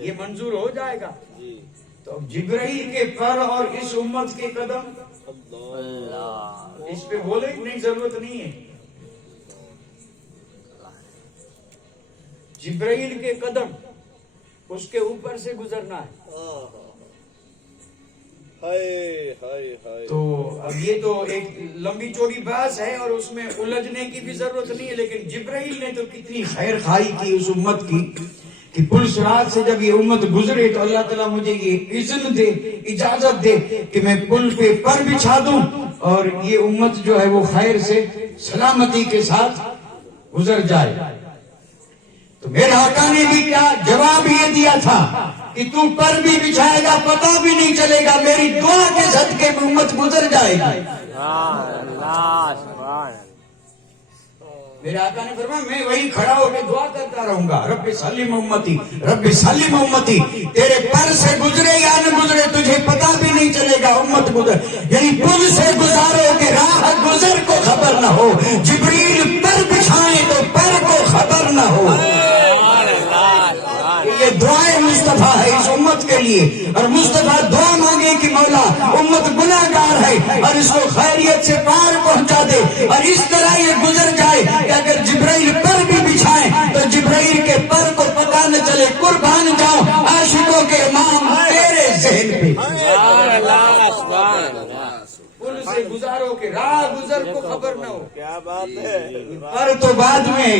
یہ منظور ہو جائے گا. تو جبرائیل کے پر اور اس امت کے قدم اس پہ بولے کی نہیں ضرورت نہیں ہے. جبرائیل کے قدم اس کے اوپر سے گزرنا ہے. تو اب یہ تو ایک لمبی چوڑی بحث ہے اور اس میں الجھنے کی بھی ضرورت نہیں ہے, لیکن جبرائیل نے تو کتنی خیر خواہی کی اس امت کی کہ پل صراط سے جب یہ امت گزرے تو اللہ تعالیٰ مجھے یہ اذن دے, اجازت دے کہ میں پل پہ پر بچھا دوں اور یہ امت جو ہے وہ خیر سے سلامتی کے ساتھ گزر جائے. تو میرے آقا نے بھی کیا جواب یہ دیا تھا کہ تو پر بھی بچھائے گا پتہ بھی نہیں چلے گا, میری دعا کے صدقے میں امت گزر جائے گی. میرے آقا نے فرمایا میں وہی کھڑا ہو کے دعا کرتا رہوں گا, رب سلم امتی رب سلم امتی, تیرے پر سے گزرے یا نہ گزرے تجھے پتہ بھی نہیں چلے گا, امت گزر یعنی پل سے گزارو کہ راہ گزر کو خبر نہ ہو, جبریل پر بچھائیں تو پر کو خبر نہ ہو. یہ دعائیں مصطفیٰ ہے اس امت کے لیے, اور مصطفیٰ دعا مانگے کہ مولا امت گناہ گار ہے اور اس کو خیریت سے پار پہنچا دے, اور اس طرح یہ گزر جائے کہ اگر جبرائیل پر بھی بچھائیں تو جبرائیل کے پر کو پتہ نہ چلے. قربان جاؤں عاشقوں کے امام تیرے ذہن پہ. پل سے گزارو کہ راہ گزر کو خبر نہ ہو. کیا بات ہے. پر تو بعد میں,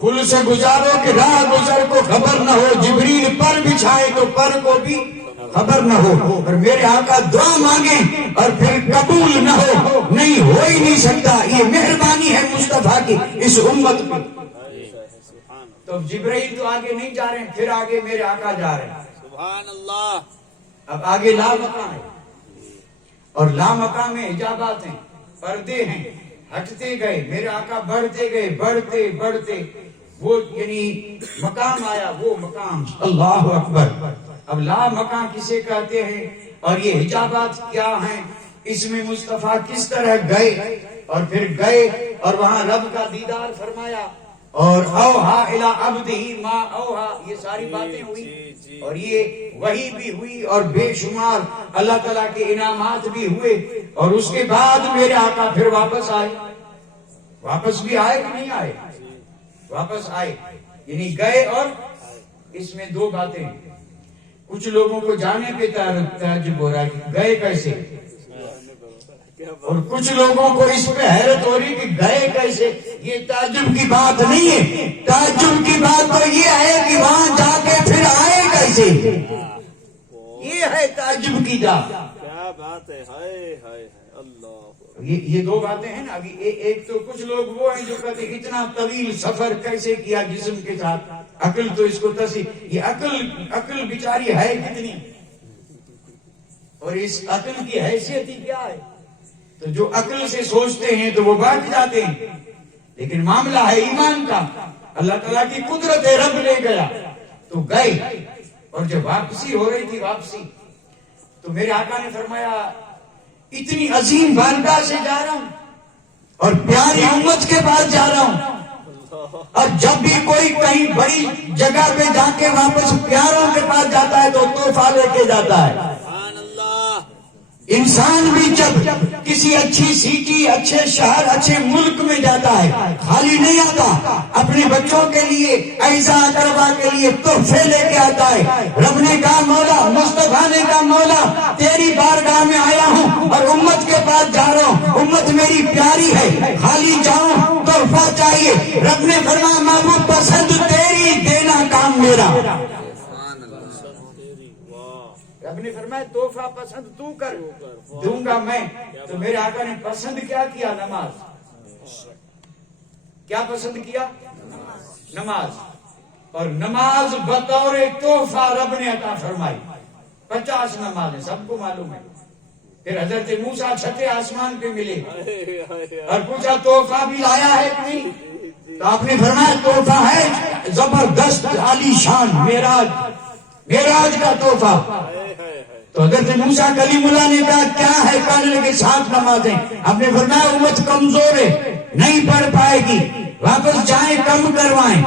پل سے گزارو کہ راہ گزر کو خبر نہ ہو, جبریل پر بچھائے تو پر کو بھی خبر نہ ہو. اور میرے آقا دعا مانگے اور پھر قبول نہ ہو, نہیں ہو ہی نہیں سکتا. یہ مہربانی ہے مصطفیٰ کی اس امت میں. تو جبرائیل تو آگے نہیں جا رہے ہیں, پھر آگے میرے آقا جا رہے ہیں. سبحان اللہ. اب آگے لامقام ہے, اور لامقام میں حجابات ہیں, پردے ہیں, ہٹتے گئے. میرے آقا بڑھتے گئے, بڑھتے بڑھتے وہ یعنی مقام آیا، وہ مقام، اللہ اکبر۔ اب لا مقام کسے کہتے ہیں اور یہ حجابات کیا ہیں، اس میں مصطفیٰ کس طرح گئے اور پھر گئے اور وہاں رب کا دیدار فرمایا، اور اوہا الی عبدہ ما اوہا، یہ ساری باتیں ہوئی اور یہ وحی بھی ہوئی اور بے شمار اللہ تعالیٰ کے انعامات بھی ہوئے، اور اس کے بعد میرے آقا پھر واپس آئے۔ واپس بھی آئے کہ نہیں آئے؟ واپس آئے، یعنی گئے۔ اور اس میں دو باتیں، کچھ لوگوں کو جانے پہ تعجب ہو رہا ہے کہ گئے کیسے، اور کچھ لوگوں کو اس پہ حیرت ہو رہی کہ گئے کیسے۔ یہ تعجب کی بات نہیں ہے، تعجب کی بات تو یہ ہے کہ وہاں جا کے پھر آئے کیسے، یہ ہے تعجب کی بات۔ کیا بات ہے، ہائے ہائے اللہ۔ یہ دو باتیں ہیں نا۔ ابھی ایک تو کچھ لوگ وہ ہیں جو کہتے ہیں اتنا طویل سفر کیسے کیا جسم کے ساتھ، عقل تو اس کو یہ عقل بیچاری ہے کتنی، اور اس عقل کی حیثیت ہی کیا ہے۔ تو جو عقل سے سوچتے ہیں تو وہ بھاگ جاتے ہیں، لیکن معاملہ ہے ایمان کا۔ اللہ تعالیٰ کی قدرت رب لے گیا تو گئے، اور جب واپسی ہو رہی تھی واپسی تو میرے آقا نے فرمایا اتنی عظیم بارگاہ سے جا رہا ہوں اور پیاری امت کے پاس جا رہا ہوں، اور جب بھی کوئی کہیں بڑی جگہ پہ جا کے واپس پیاروں کے پاس جاتا ہے تو تحفہ لے کے جاتا ہے۔ سبحان اللہ۔ انسان بھی جب کسی اچھی سٹی، اچھے شہر، اچھے ملک میں جاتا ہے خالی نہیں آتا، اپنے بچوں کے لیے، اعزا اقربا کے لیے تحفے لے کے آتا ہے۔ رب نے کہا مولا، مصطفیٰ نے کہا مولا تیری بارگاہ میں آیا ہوں اور امت کے پاس جا رہا ہوں، امت میری پیاری ہے، خالی جاؤں تحفہ چاہیے۔ رب نے فرمایا محبوب پسند تیری، دینا کام میرا۔ رب نے فرمایا تحفہ پسند تو کر، دوں گا میں۔ تو میرے آقا نے پسند کیا کیا؟ نماز۔ کیا پسند کیا؟ نماز۔ اور نماز بطور تحفہ رب نے عطا فرمائی، 50 نمازیں، سب کو معلوم ہے۔ پھر حضرت موسیٰ چھٹے آسمان پہ ملے اور پوچھا تحفہ بھی لایا ہے کہ نہیں؟ تو آپ نے فرمایا تحفہ ہے زبردست، عالی شان، معراج کا تحفہ۔ تو حضرت موسیٰ کلیم اللہ نے کہا کیا ہے؟ کہنے لگے 7 نمازیں۔ آپ نے فرمایا امت کمزور ہے، نہیں پڑھ پائے گی، واپس جائیں کم کروائیں۔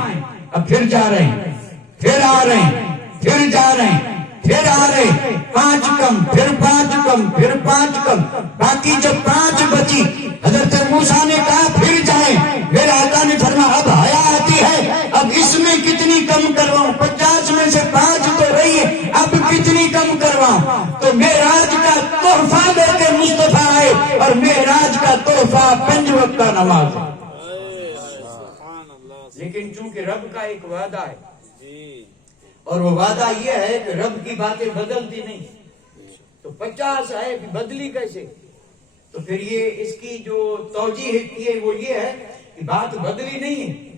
اب پھر جا رہے ہیں، پھر آ رہے ہیں، پھر جا رہے ہیں، پھر آ رہے ہیں، 5 کم، پھر 5 کم، پھر 5 کم، باقی جب 5 بچی حضرت موسیٰ نے کہا پھر جائیں۔ میرے آقا نے فرمایا اب حیا آتی ہے، اب اس میں کتنی کم کرواؤں؟ 50 میں سے 5 تو رہی ہے، اب کتنی کم کرواؤں؟ تو معراج کا تحفہ لے کے مصطفیٰ آئے، اور معراج کا تحفہ 5 وقت کا نماز ہے۔ لیکن چونکہ رب کا ایک وعدہ ہے، اور وہ وعدہ یہ ہے کہ رب کی باتیں بدلتی نہیں، تو 50 ہے بدلی کیسے؟ تو پھر یہ اس کی جو توجیہ کی ہے وہ یہ ہے کہ بات بدلی نہیں ہے،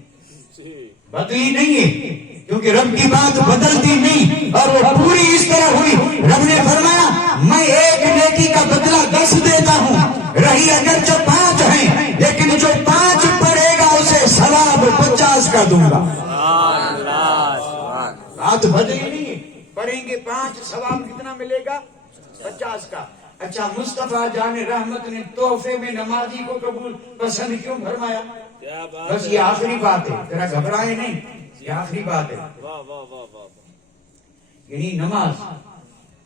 بدلی نہیں ہے، کیونکہ رب کی بات بدلتی نہیں، اور وہ پوری اس طرح ہوئی۔ رب نے فرمایا میں ایک نیکی کا بدلہ 10 دیتا ہوں، رہی اگر جو 5 ہیں، لیکن جو 5 پڑھے گا اسے ثواب 50 کا دوں گا۔ بات بدلی نہیں ہے، پڑھیں گے 5 ثواب کتنا ملے گا؟ 50 کا۔ اچھا مصطفیٰ جان رحمت نے تحفے میں نمازی کو قبول پسند کیوں فرمایا؟ بس یہ آخری بات ہے، ذرا گھبرائے نہیں، یہ آخری بات ہے۔ یعنی نماز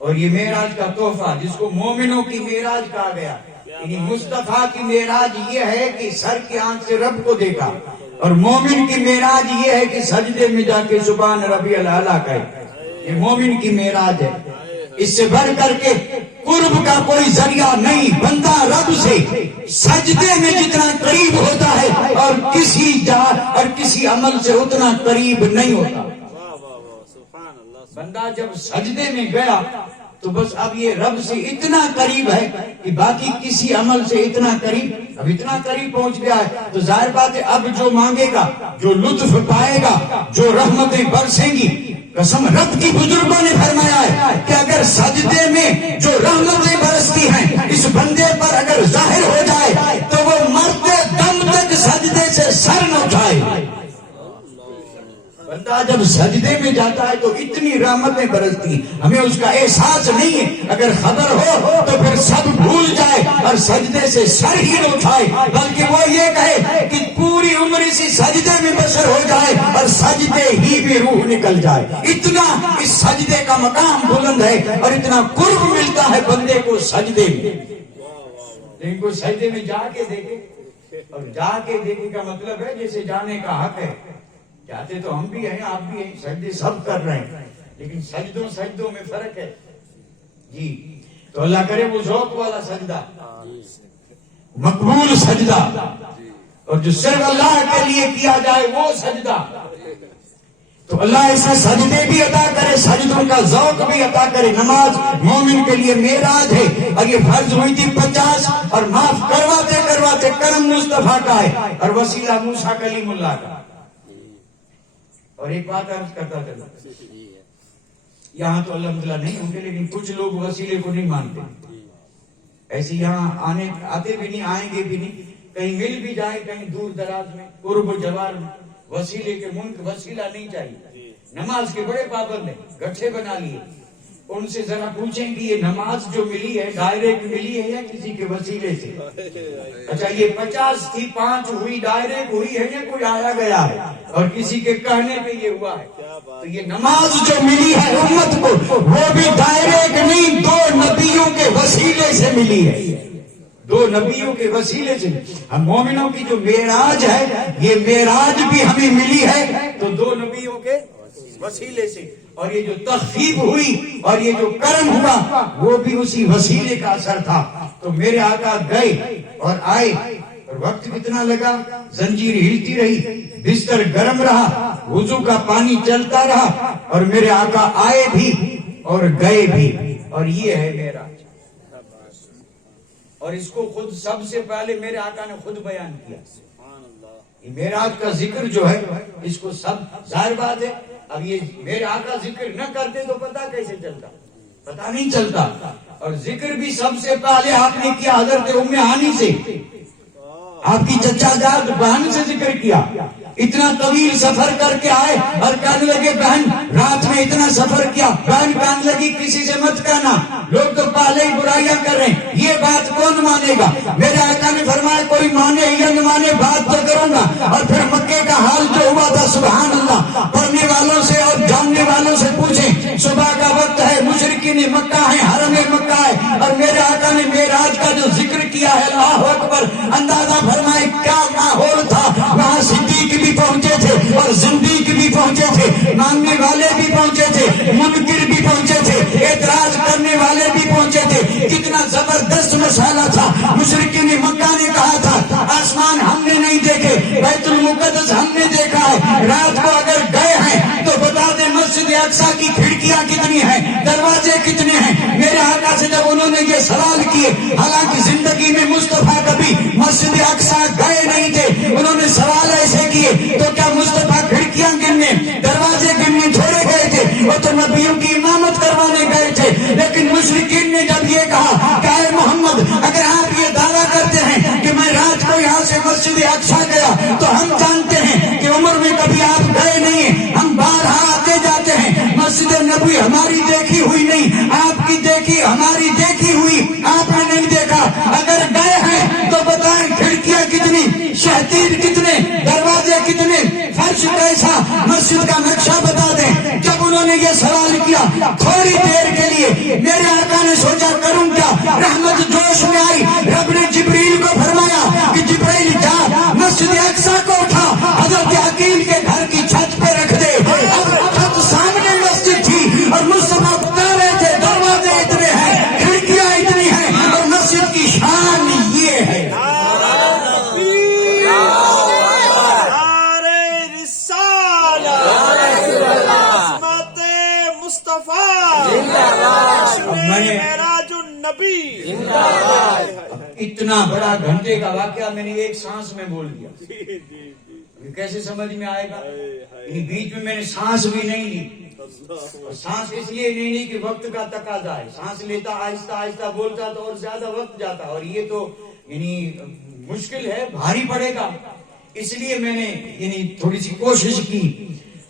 اور یہ معراج کا تحفہ جس کو مومنوں کی معراج کہا گیا، یعنی مصطفیٰ کی معراج یہ ہے کہ سر کی آنکھ سے رب کو دیکھا، اور مومن کی معراج یہ ہے کہ سجدے میں جا کے سبحان ربی الاعلیٰ کہے، یہ مومن کی معراج ہے۔ اس سے بڑھ کر کے قرب کا کوئی ذریعہ نہیں، بندہ رب سے سجدے میں جتنا قریب ہوتا ہے اور کسی جان اور کسی عمل سے اتنا قریب نہیں ہوتا۔ بندہ جب سجدے میں گیا تو بس اب یہ رب سے اتنا قریب ہے کہ باقی کسی عمل سے اتنا قریب، اب اتنا قریب پہنچ گیا ہے تو ظاہر بات ہے اب جو مانگے گا، جو لطف پائے گا، جو رحمتیں برسیں گی، قسم رب کی بزرگوں نے فرمایا ہے کہ اگر سجدے میں جو رحمتیں برستی ہیں اس بندے پر اگر ظاہر ہو جائے تو وہ مرتے دم تک سجدے سے سر نہ اٹھائے۔ بندہ جب سجدے میں جاتا ہے تو اتنی رحمتیں برستی ہیں، ہمیں اس کا احساس نہیں ہے، اگر خبر ہو تو پھر سب بھول جائے اور سجدے سے سر ہی نہ اٹھائے، بلکہ وہ یہ کہے کہ پوری عمر اسی سجدے میں بسر ہو جائے اور سجدے ہی میں روح نکل جائے۔ اتنا اس سجدے کا مقام بلند ہے اور اتنا قرب ملتا ہے بندے کو سجدے میں۔ لیکن کوئی سجدے میں جا کے دیکھے، اور جا کے دیکھنے کا مطلب ہے جیسے جانے کا حق ہے، جاتے تو ہم بھی ہیں، آپ بھی ہیں، سجدے سب کر رہے ہیں، لیکن سجدوں میں فرق ہے جی۔ تو اللہ کرے وہ ذوق والا سجدہ، مقبول سجدہ، اور جو صرف اللہ کے لیے کیا جائے وہ سجدہ۔ تو اللہ ایسے سجدے بھی عطا کرے، سجدوں کا ذوق بھی عطا کرے۔ نماز مومن کے لیے معراج ہے، اور یہ فرض ہوئی تھی 50، اور معاف کرواتے کرواتے کرم مصطفیٰ کا ہے اور وسیلہ موسیٰ کلیم اللہ کا۔ اور ایک بات عرض کرتا چلا، یہاں تو الحمدللہ نہیں ہوں گے، لیکن کچھ لوگ وسیلے کو نہیں مانتے، ایسے یہاں آتے بھی نہیں، آئیں گے بھی نہیں، کہیں مل بھی جائے کہیں دور دراز میں قرب و جوار میں، وسیلے کے ملک وسیلہ نہیں چاہیے۔ نماز کے بڑے پابند ہیں، گٹھے بنا لیے، ان سے ذرا پوچھیں کہ یہ نماز جو ملی ہے ڈائریکٹ ملی ہے یا کسی کے وسیلے سے؟ اچھا یہ 50 تھی، 5 ہوئی ڈائریکٹ ہوئی ہے یا کوئی آیا گیا ہے اور کسی کے کہنے پہ یہ ہوا ہے؟ تو یہ نماز جو ملی ہے امت کو، وہ بھی ڈائریکٹ نہیں، 2 نبیوں کے وسیلے سے ملی ہے، 2 نبیوں کے وسیلے سے۔ ہم مومنوں کی جو معراج ہے، یہ معراج بھی ہمیں ملی ہے تو 2 نبیوں کے وسیلے سے، اور یہ جو تخفیف ہوئی اور یہ جو کرم ہوا وہ بھی اسی وسیلے کا اثر تھا۔ تو میرے آقا گئے اور آئے، اور وقت کتنا لگا، زنجیر ہلتی رہی، بستر گرم رہا، وضو کا پانی چلتا رہا، اور میرے آقا آئے بھی اور گئے بھی، اور یہ ہے معراج۔ اور اس کو خود سب سے پہلے میرے آقا نے خود بیان کیا۔ یہ معراج کا ذکر جو ہے اس کو سب، ظاہر بات ہے اب یہ میرے آقا ذکر نہ کرتے تو پتہ کیسے چلتا، پتہ نہیں چلتا۔ اور ذکر بھی سب سے پہلے آپ نے کیا حضرت ام ہانی سے، آپ کی چچا جاد بہن سے ذکر کیا۔ اتنا طویل سفر کر کے آئے اور کہنے لگے بہن رات میں اتنا سفر کیا، بہن کہنے لگی کسی سے مت کہنا، لوگ تو پہلے ہی برائیاں کر رہے ہیں، یہ بات کون مانے گا؟ میرے آقا نے فرمایا کوئی مانے یا نہ مانے بات تو کروں گا۔ اور پھر مکے کا حال جو ہوا تھا، سبحان اللہ، پڑھنے والوں سے اور جاننے والوں سے پوچھیں، صبح کا وقت ہے، مشرکین مکہ ہے، حرم مکہ ہے، اور میرے آقا نے معراج کا جو ذکر کیا ہے، اللہ اکبر، اندازہ فرمائے کیا ماحول تھا۔ وہاں صدیق بھی پہنچے تھے اور زندیق بھی پہنچے تھے، ماننے والے بھی پہنچے تھے، منکر بھی پہنچے تھے، اعتراض کرنے والے بھی پہنچے تھے۔ کتنا زبردست مسئلہ تھا۔ مشرکین مکہ نے کہا تھا آسمان ہم نے نہیں دیکھے، بیت المقدس ہم نے دیکھا ہے، رات کو اگر گئے ہیں تو بتا دیں مسجد اقصی کی کھڑکیاں کتنی ہیں، دروازے کتنے ہیں۔ میرے آقا سے جب انہوں نے یہ سوال کیے، حالانکہ زندگی میں مصطفیٰ کبھی مسجد اقصی گئے نہیں تھے، انہوں نے سوال ایسے کیے تو کیا مصطفیٰ کھڑکیاں گننے، دروازے گننے تھوڑے گئے تھے، وہ تو نبیوں کی امامت کروانے گئے تھے۔ لیکن مشرکین نے جب یہ کہا کہ اے محمد اگر آپ یہ دعویٰ کرتے ہیں کہ میں رات کو یہاں سے مسجد اقصی گیا تو ہم جانتے ہیں کہ عمر میں کبھی آپ گئے نہیں ہیں، ہم بارہا آتے جاتے ہیں، مسجد نبی ہماری دیکھی ہوئی نہیں، آپ کی دیکھی ہماری دیکھی ہوئی، آپ نے نہیں دیکھا۔ اگر گئے ہیں تو بتائیں کھڑکیاں کتنی، شہتیر کتنے، دروازے کتنے، فرش کیسا، مسجد کا نقشہ بتا دیں۔ جب انہوں نے یہ سوال کیا تھوڑی دیر کے لیے میرے آقا نے سوچا کروں کیا، رحمت جوش میں آئی، رب نے جبریل کو فرمایا کہ جبریل جا مسجد اقصی کو اٹھا، حضرت عقیل کے گھر کی چھت پہ رکھ دے۔ اب چھت سامنے مسجد تھی اور مصطفیٰ بتا رہے تھے دروازے اتنے ہیں، کھڑکیاں اتنی ہیں، اور مسجد کی شان یہ ہے۔ اتنا بڑا گھنٹے کا واقعہ میں نے ایک سانس میں بول دیا، کیسے سمجھ میں آئے گا؟ بیچ میں نے سانس بھی نہیں لی، اور سانس اس لیے نہیں لی کہ وقت کا تقاضا ہے، سانس لیتا آہستہ آہستہ بولتا تو اور زیادہ وقت جاتا، اور یہ تو مشکل ہے، بھاری پڑے گا، اس لیے میں نے تھوڑی سی کوشش کی۔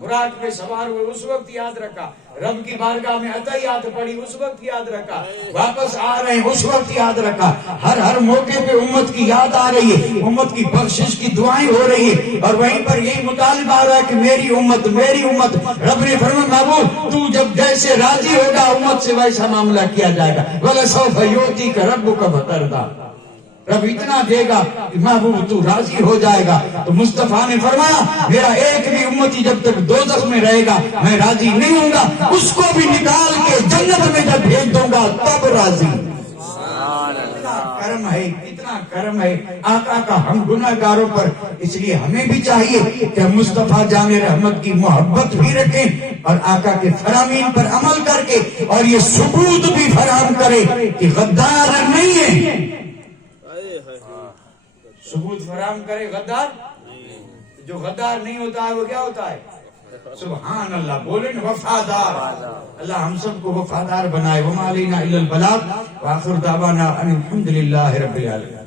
براق پہ سوار ہوئے اس وقت یاد رکھا, رب کی بارگاہ میں عطیات پڑی اس وقت یاد رکھا, واپس آ رہے ہیں اس وقت یاد رکھا. ہر موقع پہ امت کی یاد آ رہی ہے, امت کی بخشش کی دعائیں ہو رہی ہے, اور وہیں پر یہی مطالبہ آ رہا ہے کہ میری امت میری امت. رب نے فرمایا محبوب تو جب جیسے راضی ہوگا امت سے ویسا معاملہ کیا جائے گا. وَلَسَوْفَ يُعْطِيكَ رَبُّكَ فَتَرْضَىٰ, رب اتنا دے گا کہ محبوب تو راضی ہو جائے گا. تو مصطفیٰ نے فرمایا میرا ایک بھی امتی جب تک دوزخ میں رہے گا میں راضی نہیں ہوں گا, اس کو بھی نکال کے جنت میں جب بھیج دوں گا تب راضی. کرم ہے, کتنا کرم ہے آقا کا ہم گناہ گاروں پر. اس لیے ہمیں بھی چاہیے کہ ہم مصطفیٰ جان رحمت کی محبت بھی رکھیں اور آقا کے فرامین پر عمل کر کے اور یہ ثبوت بھی فراہم کرے کہ غدار نہیں ہے. ثبوت فراہم کرے غدار, جو غدار نہیں ہوتا ہے وہ کیا ہوتا ہے؟ سبحان اللہ, بولیں وفادار. اللہ ہم سب کو وفادار بنائے. وما علینا الا البلاغ, وآخر دعوانا ان الحمد للہ رب العالمین.